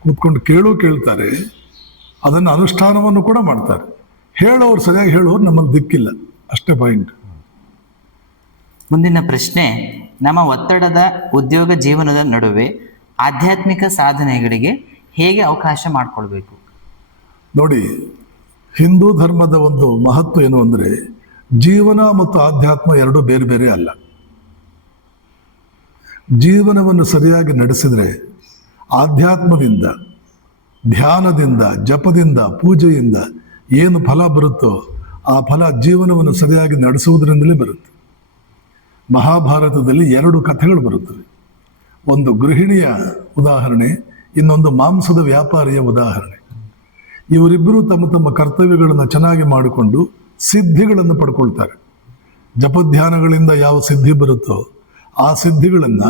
ಕೂತ್ಕೊಂಡು ಕೇಳ್ತಾರೆ. ಅದನ್ನು ಅನುಷ್ಠಾನವನ್ನು ಕೂಡ ಮಾಡ್ತಾರೆ. ಹೇಳೋರು ಸರಿಯಾಗಿ ಹೇಳೋರು ನಮ್ಮಲ್ಲಿ ದಿಕ್ಕಿಲ್ಲ, ಅಷ್ಟೇ ಪಾಯಿಂಟ್. ಮುಂದಿನ ಪ್ರಶ್ನೆ, ನಮ್ಮ ಒತ್ತಡದ ಉದ್ಯೋಗ ಜೀವನದ ನಡುವೆ ಆಧ್ಯಾತ್ಮಿಕ ಸಾಧನೆಗಳಿಗೆ ಹೇಗೆ ಅವಕಾಶ ಮಾಡಿಕೊಳ್ಬೇಕು? ನೋಡಿ, ಹಿಂದೂ ಧರ್ಮದ ಒಂದು ಮಹತ್ವ ಏನು ಅಂದರೆ, ಜೀವನ ಮತ್ತು ಆಧ್ಯಾತ್ಮ ಎರಡೂ ಬೇರೆ ಬೇರೆ ಅಲ್ಲ. ಜೀವನವನ್ನು ಸರಿಯಾಗಿ ನಡೆಸಿದರೆ ಆಧ್ಯಾತ್ಮದಿಂದ, ಧ್ಯಾನದಿಂದ, ಜಪದಿಂದ, ಪೂಜೆಯಿಂದ ಏನು ಫಲ ಬರುತ್ತೋ ಆ ಫಲ ಜೀವನವನ್ನು ಸರಿಯಾಗಿ ನಡೆಸುವುದರಿಂದಲೇ ಬರುತ್ತೆ. ಮಹಾಭಾರತದಲ್ಲಿ 2 ಕಥೆಗಳು ಬರುತ್ತವೆ. ಒಂದು ಗೃಹಿಣಿಯ ಉದಾಹರಣೆ, ಇನ್ನೊಂದು ಮಾಂಸದ ವ್ಯಾಪಾರಿಯ ಉದಾಹರಣೆ. ಇವರಿಬ್ಬರು ತಮ್ಮ ತಮ್ಮ ಕರ್ತವ್ಯಗಳನ್ನು ಚೆನ್ನಾಗಿ ಮಾಡಿಕೊಂಡು ಸಿದ್ಧಿಗಳನ್ನು ಪಡ್ಕೊಳ್ತಾರೆ. ಜಪಧ್ಯಾನಗಳಿಂದ ಯಾವ ಸಿದ್ಧಿ ಬರುತ್ತೋ ಆ ಸಿದ್ಧಿಗಳನ್ನು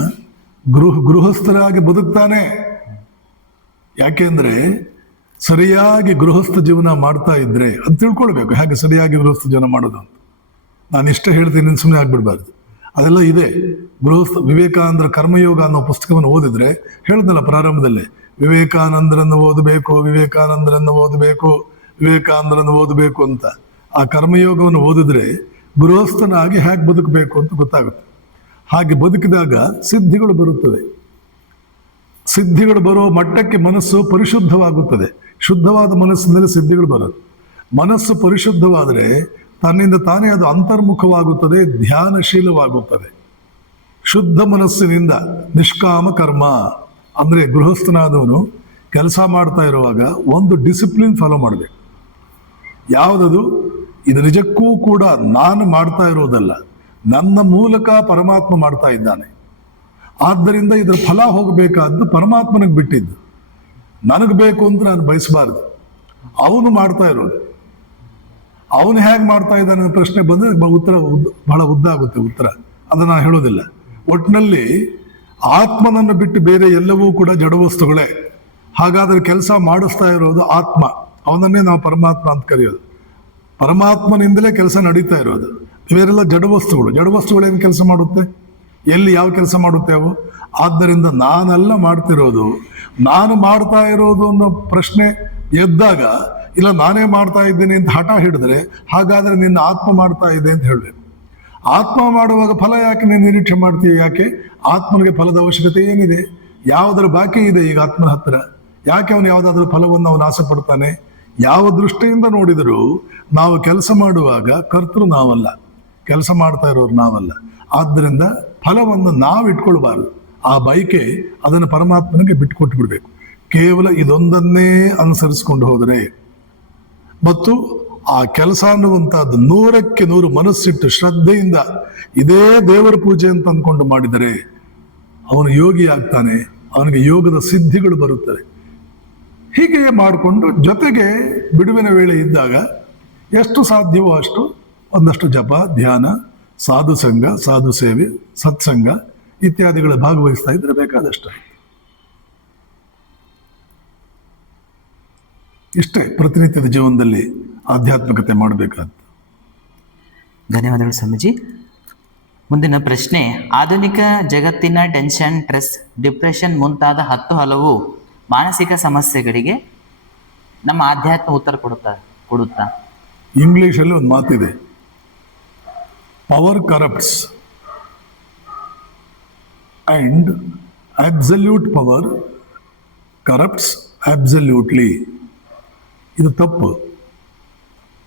ಗೃಹಸ್ಥರಾಗಿ ಬದುಕ್ತಾನೆ. ಯಾಕೆಂದ್ರೆ ಸರಿಯಾಗಿ ಗೃಹಸ್ಥ ಜೀವನ ಮಾಡ್ತಾ ಇದ್ರೆ ಅಂತ ತಿಳ್ಕೊಳ್ಬೇಕು, ಹೇಗೆ ಸರಿಯಾಗಿ ಗೃಹಸ್ಥ ಜೀವನ ಮಾಡೋದು ಅಂತ. ನಾನು ಇಷ್ಟ ಹೇಳ್ತೀನಿ, ಸುಮ್ಮನೆ ಆಗ್ಬಿಡ್ಬಾರ್ದು. ಅದೆಲ್ಲ ಇದೆ. ಗೃಹಸ್ಥ ವಿವೇಕಾನಂದರ ಕರ್ಮಯೋಗ ಅನ್ನೋ ಪುಸ್ತಕವನ್ನು ಓದಿದ್ರೆ ಹೇಳಿದ್ನಲ್ಲ ಪ್ರಾರಂಭದಲ್ಲೇ, ವಿವೇಕಾನಂದರನ್ನು ಓದಬೇಕು, ವಿವೇಕಾನಂದರನ್ನು ಓದಬೇಕು, ವಿವೇಕಾನಂದರನ್ನು ಓದಬೇಕು ಅಂತ. ಆ ಕರ್ಮಯೋಗವನ್ನು ಓದಿದ್ರೆ ಗೃಹಸ್ಥನಾಗಿ ಹೇಗೆ ಬದುಕಬೇಕು ಅಂತ ಗೊತ್ತಾಗುತ್ತೆ. ಹಾಗೆ ಬದುಕಿದಾಗ ಸಿದ್ಧಿಗಳು ಬರುತ್ತವೆ. ಸಿದ್ಧಿಗಳು ಬರೋ ಮಟ್ಟಕ್ಕೆ ಮನಸ್ಸು ಪರಿಶುದ್ಧವಾಗುತ್ತದೆ. ಶುದ್ಧವಾದ ಮನಸ್ಸಿನಲ್ಲಿ ಸಿದ್ಧಿಗಳು ಬರೋದು. ಮನಸ್ಸು ಪರಿಶುದ್ಧವಾದರೆ ತನ್ನಿಂದ ತಾನೇ ಅದು ಅಂತರ್ಮುಖವಾಗುತ್ತದೆ, ಧ್ಯಾನಶೀಲವಾಗುತ್ತದೆ. ಶುದ್ಧ ಮನಸ್ಸಿನಿಂದ ನಿಷ್ಕಾಮ ಕರ್ಮ ಅಂದರೆ ಗೃಹಸ್ಥನಾದವನು ಕೆಲಸ ಮಾಡ್ತಾ ಇರುವಾಗ ಒಂದು ಡಿಸಿಪ್ಲಿನ್ ಫಾಲೋ ಮಾಡಬೇಕು. ಯಾವುದದು? ಇದು ನಿಜಕ್ಕೂ ಕೂಡ ನಾನು ಮಾಡ್ತಾ ಇರೋದಲ್ಲ, ನನ್ನ ಮೂಲಕ ಪರಮಾತ್ಮ ಮಾಡ್ತಾ ಇದ್ದಾನೆ. ಆದ್ದರಿಂದ ಇದರ ಫಲ ಹೋಗಬೇಕಾದ್ದು ಪರಮಾತ್ಮನಿಗೆ ಬಿಟ್ಟಿದ್ದು, ನನಗೆ ಬೇಕು ಅಂತ ನಾನು ಬಯಸಬಾರ್ದು. ಅವನು ಮಾಡ್ತಾ ಇರೋದು. ಅವನು ಹೇಗೆ ಮಾಡ್ತಾ ಇದ್ದಾನೆ ಪ್ರಶ್ನೆ ಬಂದರೆ ಉತ್ತರ ಬಹಳ ಉದ್ದ ಆಗುತ್ತೆ ಉತ್ತರ, ಅದನ್ನು ನಾನು ಹೇಳೋದಿಲ್ಲ. ಒಟ್ಟಿನಲ್ಲಿ ಆತ್ಮನನ್ನು ಬಿಟ್ಟು ಬೇರೆ ಎಲ್ಲವೂ ಕೂಡ ಜಡವಸ್ತುಗಳೇ. ಹಾಗಾದರೆ ಕೆಲಸ ಮಾಡಿಸ್ತಾ ಇರೋದು ಆತ್ಮ, ಅವನನ್ನೇ ನಾವು ಪರಮಾತ್ಮ ಅಂತ ಕರೆಯೋದು. ಪರಮಾತ್ಮನಿಂದಲೇ ಕೆಲಸ ನಡೀತಾ ಇರೋದು. ಇವೆಲ್ಲ ಜಡವಸ್ತುಗಳು. ಜಡವಸ್ತುಗಳು ಏನು ಕೆಲಸ ಮಾಡುತ್ತೆ? ಎಲ್ಲಿ ಯಾವ ಕೆಲಸ ಮಾಡುತ್ತೆ ಅವು? ಆದ್ದರಿಂದ ನಾನೆಲ್ಲ ಮಾಡ್ತಿರೋದು, ನಾನು ಮಾಡ್ತಾ ಇರೋದು ಅನ್ನೋ ಪ್ರಶ್ನೆ ಎದ್ದಾಗ, ಇಲ್ಲ ನಾನೇ ಮಾಡ್ತಾ ಇದ್ದೀನಿ ಅಂತ ಹಠ ಹಿಡಿದ್ರೆ, ಹಾಗಾದ್ರೆ ನಿನ್ನ ಆತ್ಮ ಮಾಡ್ತಾ ಇದೆ ಅಂತ ಹೇಳಬೇಕು. ಆತ್ಮ ಮಾಡುವಾಗ ಫಲ ಯಾಕೆ ನೀನು ನಿರೀಕ್ಷೆ ಮಾಡ್ತೀಯ? ಯಾಕೆ? ಆತ್ಮನಿಗೆ ಫಲದ ಅವಶ್ಯಕತೆ ಏನಿದೆ? ಯಾವುದರ ಬಾಕಿ ಇದೆ ಈಗ ಆತ್ಮನ ಹತ್ರ? ಯಾಕೆ ಅವನು ಯಾವುದಾದ್ರೂ ಫಲವನ್ನು ಅವನು ಆಸೆ ಪಡ್ತಾನೆ? ಯಾವ ದೃಷ್ಟಿಯಿಂದ ನೋಡಿದರೂ ನಾವು ಕೆಲಸ ಮಾಡುವಾಗ ಕರ್ತೃ ನಾವಲ್ಲ, ಕೆಲಸ ಮಾಡ್ತಾ ಇರೋರು ನಾವಲ್ಲ. ಆದ್ದರಿಂದ ಫಲವನ್ನು ನಾವು ಇಟ್ಕೊಳ್ಬಾರ್ದು. ಆ ಬಯಕೆ ಅದನ್ನು ಪರಮಾತ್ಮನಿಗೆ ಬಿಟ್ಟುಕೊಟ್ಟು ಬಿಡಬೇಕು. ಕೇವಲ ಇದೊಂದನ್ನೇ ಅನುಸರಿಸಿಕೊಂಡು ಹೋದರೆ ಮತ್ತು ಆ ಕೆಲಸ ಅನ್ನುವಂಥದ್ದು 100ಕ್ಕೆ 100 ಮನಸ್ಸಿಟ್ಟು ಶ್ರದ್ಧೆಯಿಂದ ಇದೇ ದೇವರ ಪೂಜೆ ಅಂತ ಅಂದ್ಕೊಂಡು ಮಾಡಿದರೆ ಅವನು ಯೋಗಿ ಆಗ್ತಾನೆ. ಅವನಿಗೆ ಯೋಗದ ಸಿದ್ಧಿಗಳು ಬರುತ್ತವೆ. ಹೀಗೆ ಮಾಡಿಕೊಂಡು ಜೊತೆಗೆ ಬಿಡುವಿನ ವೇಳೆ ಇದ್ದಾಗ ಎಷ್ಟು ಸಾಧ್ಯವೋ ಅಷ್ಟು ಒಂದಷ್ಟು ಜಪ, ಧ್ಯಾನ, ಸಾಧು ಸಂಘ, ಸಾಧು ಸೇವೆ, ಸತ್ಸಂಗ ಇತ್ಯಾದಿಗಳ ಭಾಗವಹಿಸ್ತಾ ಇದ್ರೆ ಬೇಕಾದಷ್ಟು. ಇಷ್ಟೇ ಪ್ರತಿನಿತ್ಯದ ಜೀವನದಲ್ಲಿ ಆಧ್ಯಾತ್ಮಿಕತೆ ಮಾಡಬೇಕಾದ. ಧನ್ಯವಾದಗಳು ಸ್ವಾಮೀಜಿ. ಮುಂದಿನ ಪ್ರಶ್ನೆ, ಆಧುನಿಕ ಜಗತ್ತಿನ ಟೆನ್ಷನ್, ಸ್ಟ್ರೆಸ್, ಡಿಪ್ರೆಷನ್ ಮುಂತಾದ 10 ಹಲವು ಮಾನಸಿಕ ಸಮಸ್ಯೆಗಳಿಗೆ ನಮ್ಮ ಆಧ್ಯಾತ್ಮ ಉತ್ತರ ಕೊಡುತ್ತಾ? ಇಂಗ್ಲಿಷಲ್ಲಿ ಒಂದು ಮಾತಿದೆ, power corrupts and absolute power corrupts absolutely. ಇದು ತಪ್ಪು.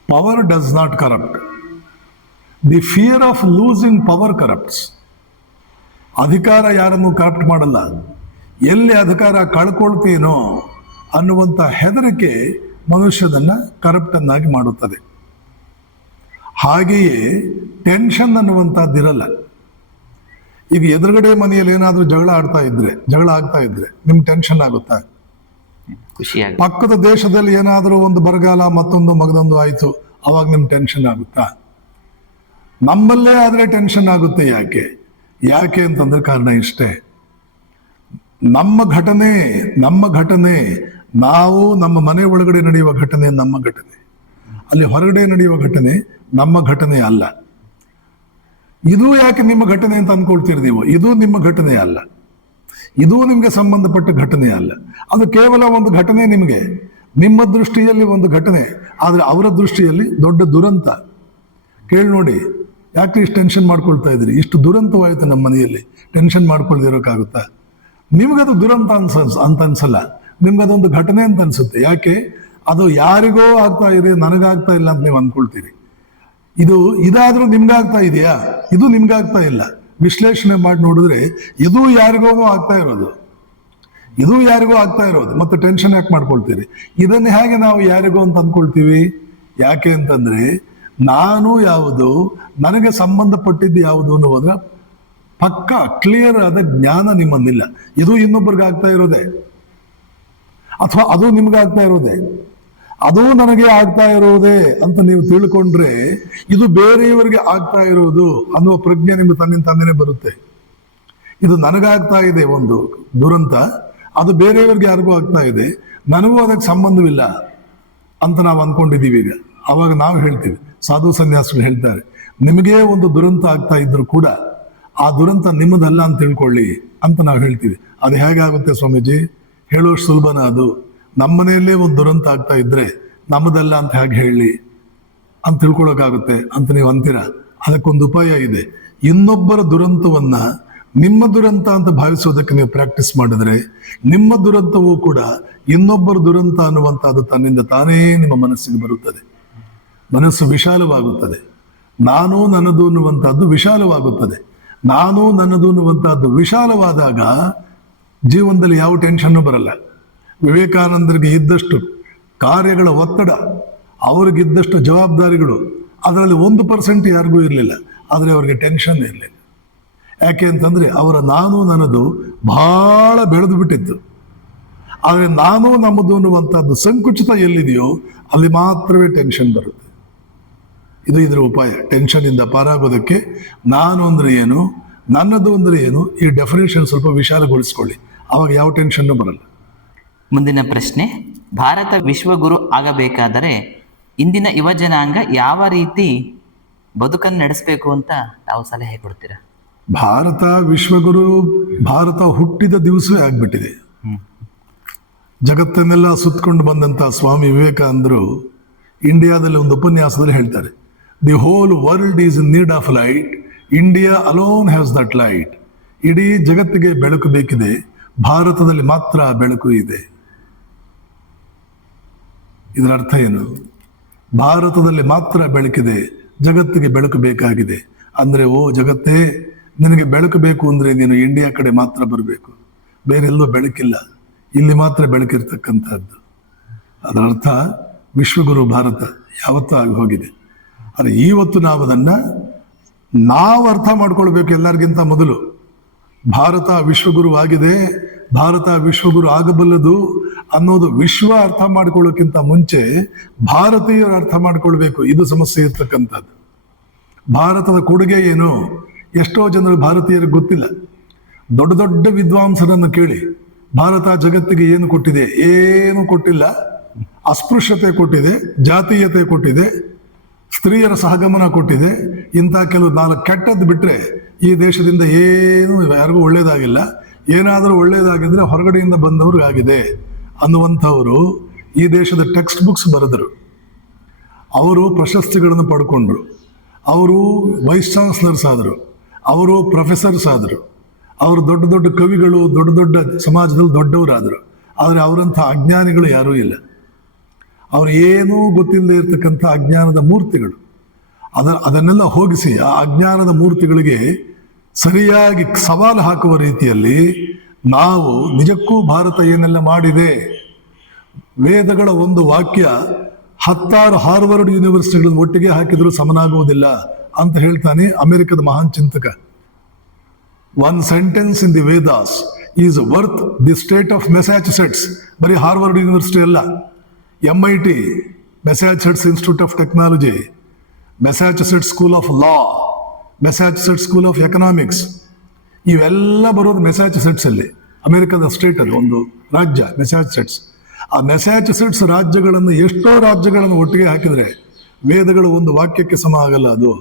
Power does not corrupt. The fear of losing power corrupts. ಅಧಿಕಾರ ಯಾರನ್ನು ಕರಪ್ಟ್ ಮಾಡಲ್ಲ. ಎಲ್ಲಿ ಅಧಿಕಾರ ಕಳ್ಕೊಳ್ತೀನೋ ಅನ್ನುವಂಥ ಹೆದರಿಕೆ ಮನುಷ್ಯನನ್ನು ಕರಪ್ಟನ್ನಾಗಿ ಮಾಡುತ್ತದೆ. ಹಾಗೆಯೇ ಟೆನ್ಷನ್ ಅನ್ನುವಂಥದ್ದಿರಲ್ಲ. ಈಗ ಎದುರುಗಡೆ ಮನೆಯಲ್ಲಿ ಏನಾದರೂ ಜಗಳ ಆಗ್ತಾ ಇದ್ರೆ ನಿಮ್ಗೆ ಟೆನ್ಷನ್ ಆಗುತ್ತಾ? ಖುಷಿಯಾಗಿ. ಪಕ್ಕದ ದೇಶದಲ್ಲಿ ಏನಾದರೂ ಒಂದು ಬರಗಾಲ ಮತ್ತೊಂದು ಮಗದೊಂದು ಆಯಿತು, ಅವಾಗ ನಿಮ್ಗೆ ಟೆನ್ಷನ್ ಆಗುತ್ತಾ? ನಮ್ಮಲ್ಲೇ ಆದರೆ ಟೆನ್ಷನ್ ಆಗುತ್ತೆ. ಯಾಕೆ ಅಂತಂದ್ರೆ ಕಾರಣ ಇಷ್ಟೇ, ನಮ್ಮ ಘಟನೆ ನಾವು ನಮ್ಮ ಮನೆ ಒಳಗಡೆ ನಡೆಯುವ ಘಟನೆ ನಮ್ಮ ಘಟನೆ, ಅಲ್ಲಿ ಹೊರಗಡೆ ನಡೆಯುವ ಘಟನೆ ನಮ್ಮ ಘಟನೆ ಅಲ್ಲ. ಇದು ಯಾಕೆ ನಿಮ್ಮ ಘಟನೆ ಅಂತ ಅಂದ್ಕೊಳ್ತೀರಿ ನೀವು? ಇದು ನಿಮ್ಮ ಘಟನೆ ಅಲ್ಲ, ಇದು ನಿಮಗೆ ಸಂಬಂಧಪಟ್ಟ ಘಟನೆ ಅಲ್ಲ. ಅದು ಕೇವಲ ಒಂದು ಘಟನೆ. ನಿಮಗೆ ನಿಮ್ಮ ದೃಷ್ಟಿಯಲ್ಲಿ ಒಂದು ಘಟನೆ, ಆದರೆ ಅವರ ದೃಷ್ಟಿಯಲ್ಲಿ ದೊಡ್ಡ ದುರಂತ. ಕೇಳಿ ನೋಡಿ, ಯಾಕೆ ಇಷ್ಟು ಟೆನ್ಷನ್ ಮಾಡ್ಕೊಳ್ತಾ ಇದ್ರಿ? ಇಷ್ಟು ದುರಂತವಾಯಿತು ನಮ್ಮ ಮನೆಯಲ್ಲಿ, ಟೆನ್ಷನ್ ಮಾಡ್ಕೊಳ್ದಿರೋಕ್ಕಾಗುತ್ತಾ? ನಿಮ್ಗದು ದುರಂತ ಅಂತ ಅನ್ಸಲ್ಲ, ನಿಮ್ಗದೊಂದು ಘಟನೆ ಅಂತ ಅನ್ಸುತ್ತೆ. ಯಾಕೆ? ಅದು ಯಾರಿಗೋ ಆಗ್ತಾ ಇದೆ, ನನಗಾಗ್ತಾ ಇಲ್ಲ ಅಂತ ನೀವು ಅನ್ಕೊಳ್ತೀರಿ. ಇದಾದ್ರೂ ನಿಮ್ಗಾಗ್ತಾ ಇದೆಯಾ? ಇದು ನಿಮ್ಗಾಗ್ತಾ ಇಲ್ಲ. ವಿಶ್ಲೇಷಣೆ ಮಾಡಿ ನೋಡಿದ್ರೆ ಇದು ಯಾರಿಗೋ ಆಗ್ತಾ ಇರೋದು, ಇದು ಯಾರಿಗೋ ಆಗ್ತಾ ಇರೋದು. ಮತ್ತೆ ಟೆನ್ಷನ್ ಯಾಕೆ ಮಾಡ್ಕೊಳ್ತೀರಿ? ಇದನ್ನ ಹೇಗೆ ನಾವು ಯಾರಿಗೋ ಅಂತ ಅಂದ್ಕೊಳ್ತೀವಿ? ಯಾಕೆ ಅಂತಂದ್ರೆ ನಾನು ಯಾವುದು, ನನಗೆ ಸಂಬಂಧಪಟ್ಟಿದ್ದು ಯಾವುದು ಅನ್ನೋದ್ರ ಪಕ್ಕ ಕ್ಲಿಯರ್ ಆದ ಜ್ಞಾನ ನಿಮ್ಮಲ್ಲಿಲ್ಲ. ಇದು ಇನ್ನೊಬ್ಬರಿಗೆ ಆಗ್ತಾ ಇರೋದೆ, ಅಥವಾ ಅದು ನಿಮ್ಗಾಗ್ತಾ ಇರೋದೆ, ಅದು ನನಗೆ ಆಗ್ತಾ ಇರೋದೇ ಅಂತ ನೀವು ತಿಳ್ಕೊಂಡ್ರೆ ಇದು ಬೇರೆಯವರಿಗೆ ಆಗ್ತಾ ಇರೋದು ಅನ್ನುವ ಪ್ರಜ್ಞೆ ನಿಮ್ಗೆ ತನ್ನಿಂದ ಬರುತ್ತೆ. ಇದು ನನಗಾಗ್ತಾ ಇದೆ ಒಂದು ದುರಂತ, ಅದು ಬೇರೆಯವ್ರಿಗೆ ಯಾರಿಗೂ ಆಗ್ತಾ ಇದೆ, ನನಗೂ ಅದಕ್ಕೆ ಸಂಬಂಧವಿಲ್ಲ ಅಂತ ನಾವು ಅಂದ್ಕೊಂಡಿದ್ದೀವಿ. ಈಗ ಅವಾಗ ನಾವು ಹೇಳ್ತೀವಿ, ಸಾಧು ಸನ್ಯಾಸಿಗಳು ಹೇಳ್ತಾರೆ, ನಿಮಗೇ ಒಂದು ದುರಂತ ಆಗ್ತಾ ಇದ್ರು ಕೂಡ ಆ ದುರಂತ ನಿಮ್ಮದಲ್ಲ ಅಂತ ತಿಳ್ಕೊಳ್ಳಿ ಅಂತ ನಾವು ಹೇಳ್ತೀವಿ. ಅದು ಹೇಗಾಗುತ್ತೆ ಸ್ವಾಮೀಜಿ? ಹೇಳೋಷ್ಟು ಸುಲಭನ ಅದು? ನಮ್ಮನೆಯಲ್ಲೇ ಒಂದು ದುರಂತ ಆಗ್ತಾ ಇದ್ರೆ ನಮ್ಮದಲ್ಲ ಅಂತ ಹೇಗೆ ಹೇಳಿ ಅಂತ ತಿಳ್ಕೊಳಕ್ಕಾಗುತ್ತೆ ಅಂತ ನೀವು ಅಂತೀರ. ಅದಕ್ಕೊಂದು ಉಪಾಯ ಇದೆ. ಇನ್ನೊಬ್ಬರ ದುರಂತವನ್ನ ನಿಮ್ಮ ದುರಂತ ಅಂತ ಭಾವಿಸೋದಕ್ಕೆ ನೀವು ಪ್ರಾಕ್ಟೀಸ್ ಮಾಡಿದ್ರೆ ನಿಮ್ಮ ದುರಂತವೂ ಕೂಡ ಇನ್ನೊಬ್ಬರ ದುರಂತ ಅನ್ನುವಂಥದ್ದು ತನ್ನಿಂದ ತಾನೇ ನಿಮ್ಮ ಮನಸ್ಸಿಗೆ ಬರುತ್ತದೆ. ಮನಸ್ಸು ವಿಶಾಲವಾಗುತ್ತದೆ. ನಾನು ನನ್ನದು ಅನ್ನುವಂಥದ್ದು ವಿಶಾಲವಾಗುತ್ತದೆ. ನಾನು ನನ್ನದು ಅನ್ನುವಂಥದ್ದು ವಿಶಾಲವಾದಾಗ ಜೀವನದಲ್ಲಿ ಯಾವ ಟೆನ್ಷನ್ನು ಬರಲ್ಲ. ವಿವೇಕಾನಂದರಿಗೆ ಇದ್ದಷ್ಟು ಕಾರ್ಯಗಳ ಒತ್ತಡ, ಅವ್ರಿಗಿದ್ದಷ್ಟು ಜವಾಬ್ದಾರಿಗಳು ಅದರಲ್ಲಿ 1% ಯಾರಿಗೂ ಇರಲಿಲ್ಲ, ಆದರೆ ಅವರಿಗೆ ಟೆನ್ಷನ್ ಇರಲಿಲ್ಲ. ಯಾಕೆ ಅಂತಂದ್ರೆ ಅವರ ನಾನು ನನ್ನದು ಬಹಳ ಬೆಳೆದು ಬಿಟ್ಟಿತ್ತು. ಆದರೆ ನಾನು ನಮ್ಮದು ಅನ್ನುವಂಥದ್ದು ಸಂಕುಚಿತ ಎಲ್ಲಿದೆಯೋ ಅಲ್ಲಿ ಮಾತ್ರವೇ ಟೆನ್ಷನ್ ಬರುತ್ತೆ. ಇದು ಇದರ ಉಪಾಯ. ಟೆನ್ಷನ್ನಿಂದ ಪಾರಾಗೋದಕ್ಕೆ ನಾನು ಅಂದ್ರೆ ಏನು, ನನ್ನದು ಅಂದ್ರೆ ಏನು, ಈ ಡೆಫಿನೇಷನ್ ಸ್ವಲ್ಪ ವಿಶಾಲಗೊಳಿಸ್ಕೊಳ್ಳಿ, ಅವಾಗ ಯಾವ ಟೆನ್ಷನ್ನು ಬರಲ್ಲ. ಮುಂದಿನ ಪ್ರಶ್ನೆ, ಭಾರತ ವಿಶ್ವಗುರು ಆಗಬೇಕಾದರೆ ಇಂದಿನ ಯುವ ಜನಾಂಗ ಯಾವ ರೀತಿ ಬದುಕನ್ನು ನಡೆಸಬೇಕು ಅಂತ ತಾವು ಸಲಹೆ ಕೊಡ್ತೀರಾ? ಭಾರತ ವಿಶ್ವಗುರು, ಭಾರತ ಹುಟ್ಟಿದ ದಿವಸವೇ ಆಗ್ಬಿಟ್ಟಿದೆ. ಜಗತ್ತನ್ನೆಲ್ಲ ಸುತ್ತಕೊಂಡು ಬಂದಂತ ಸ್ವಾಮಿ ವಿವೇಕಾನಂದರು ಇಂಡಿಯಾದಲ್ಲಿ ಒಂದು ಉಪನ್ಯಾಸದಲ್ಲಿ ಹೇಳ್ತಾರೆ, the whole world is in need of light, India alone has that light. ಇಡೀ ಜಗತ್ತಿಗೆ ಬೆಳಕು ಬೇಕಿದೆ, ಭಾರತದಲ್ಲಿ ಮಾತ್ರ ಬೆಳಕು ಇದೆ. ಇದರ ಅರ್ಥ ಏನು? ಭಾರತದಲ್ಲಿ ಮಾತ್ರ ಬೆಳಕಿದೆ, ಜಗತ್ತಿಗೆ ಬೆಳಕು ಬೇಕಾಗಿದೆ. ಅಂದ್ರೆ ಓ ಜಗತ್ತೇ, ನಿನಗೆ ಬೆಳಕು ಬೇಕು ಅಂದ್ರೆ ನೀನು ಇಂಡಿಯಾ ಕಡೆ ಮಾತ್ರ ಬರಬೇಕು, ಬೇರೆಲ್ಲೂ ಬೆಳಕಿಲ್ಲ, ಇಲ್ಲಿ ಮಾತ್ರ ಬೆಳಕಿರ್ತಕ್ಕಂಥದ್ದು. ಅದರ ಅರ್ಥ ವಿಶ್ವಗುರು ಭಾರತ ಯಾವತ್ತೂ ಆಗಿ ಹೋಗಿದೆ. ಆದರೆ ಇವತ್ತು ನಾವು ಅರ್ಥ ಮಾಡ್ಕೊಳ್ಬೇಕು. ಎಲ್ಲರಿಗಿಂತ ಮೊದಲು ಭಾರತ ವಿಶ್ವಗುರು ಆಗಿದೆ, ಭಾರತ ವಿಶ್ವಗುರು ಆಗಬಲ್ಲದು ಅನ್ನೋದು ವಿಶ್ವ ಅರ್ಥ ಮಾಡ್ಕೊಳ್ಳೋಕ್ಕಿಂತ ಮುಂಚೆ ಭಾರತೀಯರು ಅರ್ಥ ಮಾಡ್ಕೊಳ್ಬೇಕು. ಇದು ಸಮಸ್ಯೆ ಇರ್ತಕ್ಕಂಥದ್ದು. ಭಾರತದ ಕೊಡುಗೆ ಏನು? ಎಷ್ಟೋ ಜನರು ಭಾರತೀಯರಿಗೆ ಗೊತ್ತಿಲ್ಲ. ದೊಡ್ಡ ದೊಡ್ಡ ವಿದ್ವಾಂಸರನ್ನು ಕೇಳಿ, ಭಾರತ ಜಗತ್ತಿಗೆ ಏನು ಕೊಟ್ಟಿದೆ? ಏನು ಕೊಟ್ಟಿಲ್ಲ. ಅಸ್ಪೃಶ್ಯತೆ ಕೊಟ್ಟಿದೆ, ಜಾತೀಯತೆ ಕೊಟ್ಟಿದೆ, ಸ್ತ್ರೀಯರ ಸಹಗಮನ ಕೊಟ್ಟಿದೆ. ಇಂಥ ಕೆಲವು 4 ಕೆಟ್ಟದ್ದು ಬಿಟ್ರೆ ಈ ದೇಶದಿಂದ ಏನು ಯಾರಿಗೂ ಒಳ್ಳೇದಾಗಿಲ್ಲ. ಏನಾದರೂ ಒಳ್ಳೇದಾಗಿದ್ರೆ ಹೊರಗಡೆಯಿಂದ ಬಂದವರು ಆಗಿದೆ ಅನ್ನುವಂಥವರು ಈ ದೇಶದ ಟೆಕ್ಸ್ಟ್ ಬುಕ್ಸ್ ಬರೆದರು. ಅವರು ಪ್ರಶಸ್ತಿಗಳನ್ನು ಪಡ್ಕೊಂಡ್ರು, ಅವರು ವೈಸ್ ಚಾನ್ಸಲರ್ಸ್ ಆದರು, ಅವರು ಪ್ರೊಫೆಸರ್ಸ್ ಆದರು, ಅವರು ದೊಡ್ಡ ದೊಡ್ಡ ಕವಿಗಳು, ದೊಡ್ಡ ದೊಡ್ಡ ಸಮಾಜದಲ್ಲಿ ದೊಡ್ಡವರಾದರು. ಆದರೆ ಅವರಂಥ ಅಜ್ಞಾನಿಗಳು ಯಾರೂ ಇಲ್ಲ. ಅವರು ಏನೂ ಗೊತ್ತಿಲ್ಲದೆ ಇರತಕ್ಕಂಥ ಅಜ್ಞಾನದ ಮೂರ್ತಿಗಳು. ಅದನ್ನೆಲ್ಲ ಹೋಗಿಸಿ ಆ ಅಜ್ಞಾನದ ಮೂರ್ತಿಗಳಿಗೆ ಸರಿಯಾಗಿ ಸವಾಲು ಹಾಕುವ ರೀತಿಯಲ್ಲಿ ನಾವು ನಿಜಕ್ಕೂ ಭಾರತ ಏನೆಲ್ಲ ಮಾಡಿದೆ. ವೇದಗಳ ಒಂದು ವಾಕ್ಯ 10 ಹಾರ್ವರ್ಡ್ ಯೂನಿವರ್ಸಿಟಿಗಳನ್ನು ಒಟ್ಟಿಗೆ ಹಾಕಿದ್ರು ಸಮನಾಗುವುದಿಲ್ಲ ಅಂತ ಹೇಳ್ತಾನೆ ಅಮೆರಿಕದ ಮಹಾನ್ ಚಿಂತಕ. 1 sentence in the Vedas is worth the state of Massachusetts. ಬರೀ ಹಾರ್ವರ್ಡ್ ಯೂನಿವರ್ಸಿಟಿ ಅಲ್ಲ, MIT, Massachusetts institute of technology, Massachusetts school of law, Massachusetts school of economics, ಇವೆಲ್ಲ ಬರೋದು ಮೆಸಾಚುಸೆಟ್ಸ್ ಅಲ್ಲಿ. ಅಮೆರಿಕದ ಸ್ಟೇಟ್ ಅದು, ಒಂದು ರಾಜ್ಯ ಮೆಸಾಚುಸೆಟ್ಸ್. ಆ ಮೆಸಾಚುಸೆಟ್ಸ್ ರಾಜ್ಯಗಳನ್ನು, ಎಷ್ಟೋ ರಾಜ್ಯಗಳನ್ನು ಒಟ್ಟಿಗೆ ಹಾಕಿದ್ರೆ ವೇದಗಳು ಒಂದು ವಾಕ್ಯಕ್ಕೆ ಸಮ ಆಗಲ್ಲ. ಅದು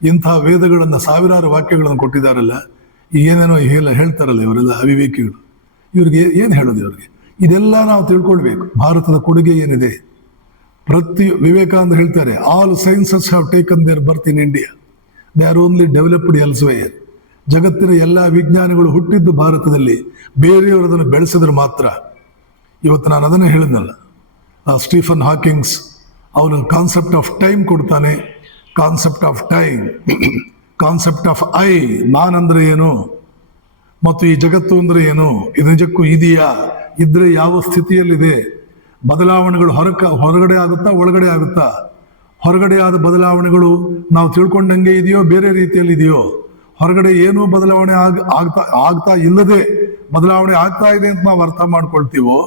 ಇಂಥ ವೇದಗಳನ್ನು ಸಾವಿರಾರು ವಾಕ್ಯಗಳನ್ನು ಕೊಟ್ಟಿದ್ದಾರಲ್ಲ, ಏನೇನೋ ಹೇಳ್ತಾರಲ್ಲ ಇವರೆಲ್ಲ ಅವಿವೇಕಿಗಳು. ಇವ್ರಿಗೆ ಏನು ಹೇಳೋದು? ಇವ್ರಿಗೆ ಇದೆಲ್ಲ ನಾವು ತಿಳ್ಕೊಳ್ಬೇಕು. ಭಾರತದ ಕೊಡುಗೆ ಏನಿದೆ, ವಿವೇಕಾನಂದ ಹೇಳ್ತಾರೆ, all sciences have taken their birth in India, they are only developed elsewhere. ಜಗತ್ತಿನ ಎಲ್ಲ ವಿಜ್ಞಾನಿಗಳು ಹುಟ್ಟಿದ್ದು ಭಾರತದಲ್ಲಿ, ಬೇರೆಯವರು ಅದನ್ನು ಬೆಳೆಸಿದ್ರೆ ಮಾತ್ರ. ಇವತ್ತು ನಾನು ಅದನ್ನು ಹೇಳಿದ್ನಲ್ಲ, ಸ್ಟೀಫನ್ ಹಾಕಿಂಗ್ಸ್ ಅವನು ಕಾನ್ಸೆಪ್ಟ್ ಆಫ್ ಟೈಮ್ ಕೊಡ್ತಾನೆ. Concept of time, concept of ನಾನಂದ್ರೆ ಏನು ಮತ್ತು ಈ ಜಗತ್ತು ಅಂದ್ರೆ ಏನು, ಇದು ನಿಜಕ್ಕೂ ಇದೆಯಾ, ಇದ್ರೆ ಯಾವ ಸ್ಥಿತಿಯಲ್ಲಿದೆ, ಬದಲಾವಣೆಗಳು ಹೊರಗಡೆ ಆಗುತ್ತಾ ಒಳಗಡೆ ಆಗುತ್ತಾ, ಹೊರಗಡೆ ಆದ ಬದಲಾವಣೆಗಳು ನಾವು ತಿಳ್ಕೊಂಡಂಗೆ ಇದೆಯೋ ಬೇರೆ ರೀತಿಯಲ್ಲಿ ಇದೆಯೋ, ಹೊರಗಡೆ ಏನೂ ಬದಲಾವಣೆ ಆಗ್ತಾ ಇಲ್ಲದೆ ಬದಲಾವಣೆ ಆಗ್ತಾ ಇದೆ ಅಂತ ನಾವು ಅರ್ಥ ಮಾಡ್ಕೊಳ್ತೀವೋ,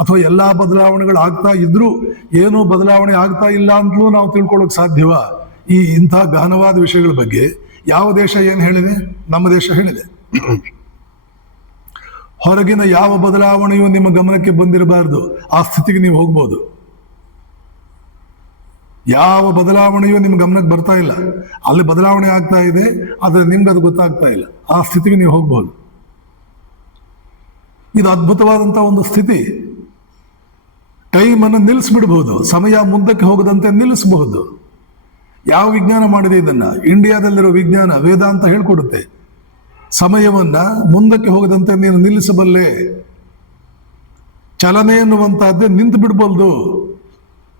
ಅಥವಾ ಎಲ್ಲಾ ಬದಲಾವಣೆಗಳು ಆಗ್ತಾ ಇದ್ರೂ ಏನೂ ಬದಲಾವಣೆ ಆಗ್ತಾ ಇಲ್ಲ ಅಂತಲೂ ನಾವು ತಿಳ್ಕೊಳ್ಳೋಕೆ ಸಾಧ್ಯವ? ಇಂಥ ಗಹನವಾದ ವಿಷಯಗಳ ಬಗ್ಗೆ ಯಾವ ದೇಶ ಏನು ಹೇಳಿದೆ? ನಮ್ಮ ದೇಶ ಹೇಳಿದೆ. ಹೊರಗಿನ ಯಾವ ಬದಲಾವಣೆಯೂ ನಿಮ್ಮ ಗಮನಕ್ಕೆ ಬಂದಿರಬಾರ್ದು, ಆ ಸ್ಥಿತಿಗೆ ನೀವು ಹೋಗ್ಬೋದು. ಯಾವ ಬದಲಾವಣೆಯೂ ನಿಮ್ಮ ಗಮನಕ್ಕೆ ಬರ್ತಾ ಇಲ್ಲ, ಅಲ್ಲಿ ಬದಲಾವಣೆ ಆಗ್ತಾ ಇದೆ, ಆದರೆ ನಿಮ್ಗೆ ಅದು ಗೊತ್ತಾಗ್ತಾ ಇಲ್ಲ, ಆ ಸ್ಥಿತಿಗೆ ನೀವು ಹೋಗ್ಬೋದು. ಇದು ಅದ್ಭುತವಾದಂಥ ಒಂದು ಸ್ಥಿತಿ. ಟೈಮನ್ನು ನಿಲ್ಲಿಸ್ಬಿಡ್ಬೋದು, ಸಮಯ ಮುಂದಕ್ಕೆ ಹೋಗದಂತೆ ನಿಲ್ಲಿಸಬಹುದು. ಯಾವ ವಿಜ್ಞಾನ ಮಾಡಿದೆ ಇದನ್ನ? ಇಂಡಿಯಾದಲ್ಲಿರೋ ವಿಜ್ಞಾನ ವೇದಾಂತ ಹೇಳ್ಕೊಡುತ್ತೆ. ಸಮಯವನ್ನ ಮುಂದಕ್ಕೆ ಹೋಗದಂತೆ ನೀನು ನಿಲ್ಲಿಸಬಲ್ಲೆ. ಚಲನೆ ಎನ್ನುವಂತಹದ್ದೇ ನಿಂತು ಬಿಡ್ಬಲ್ದು.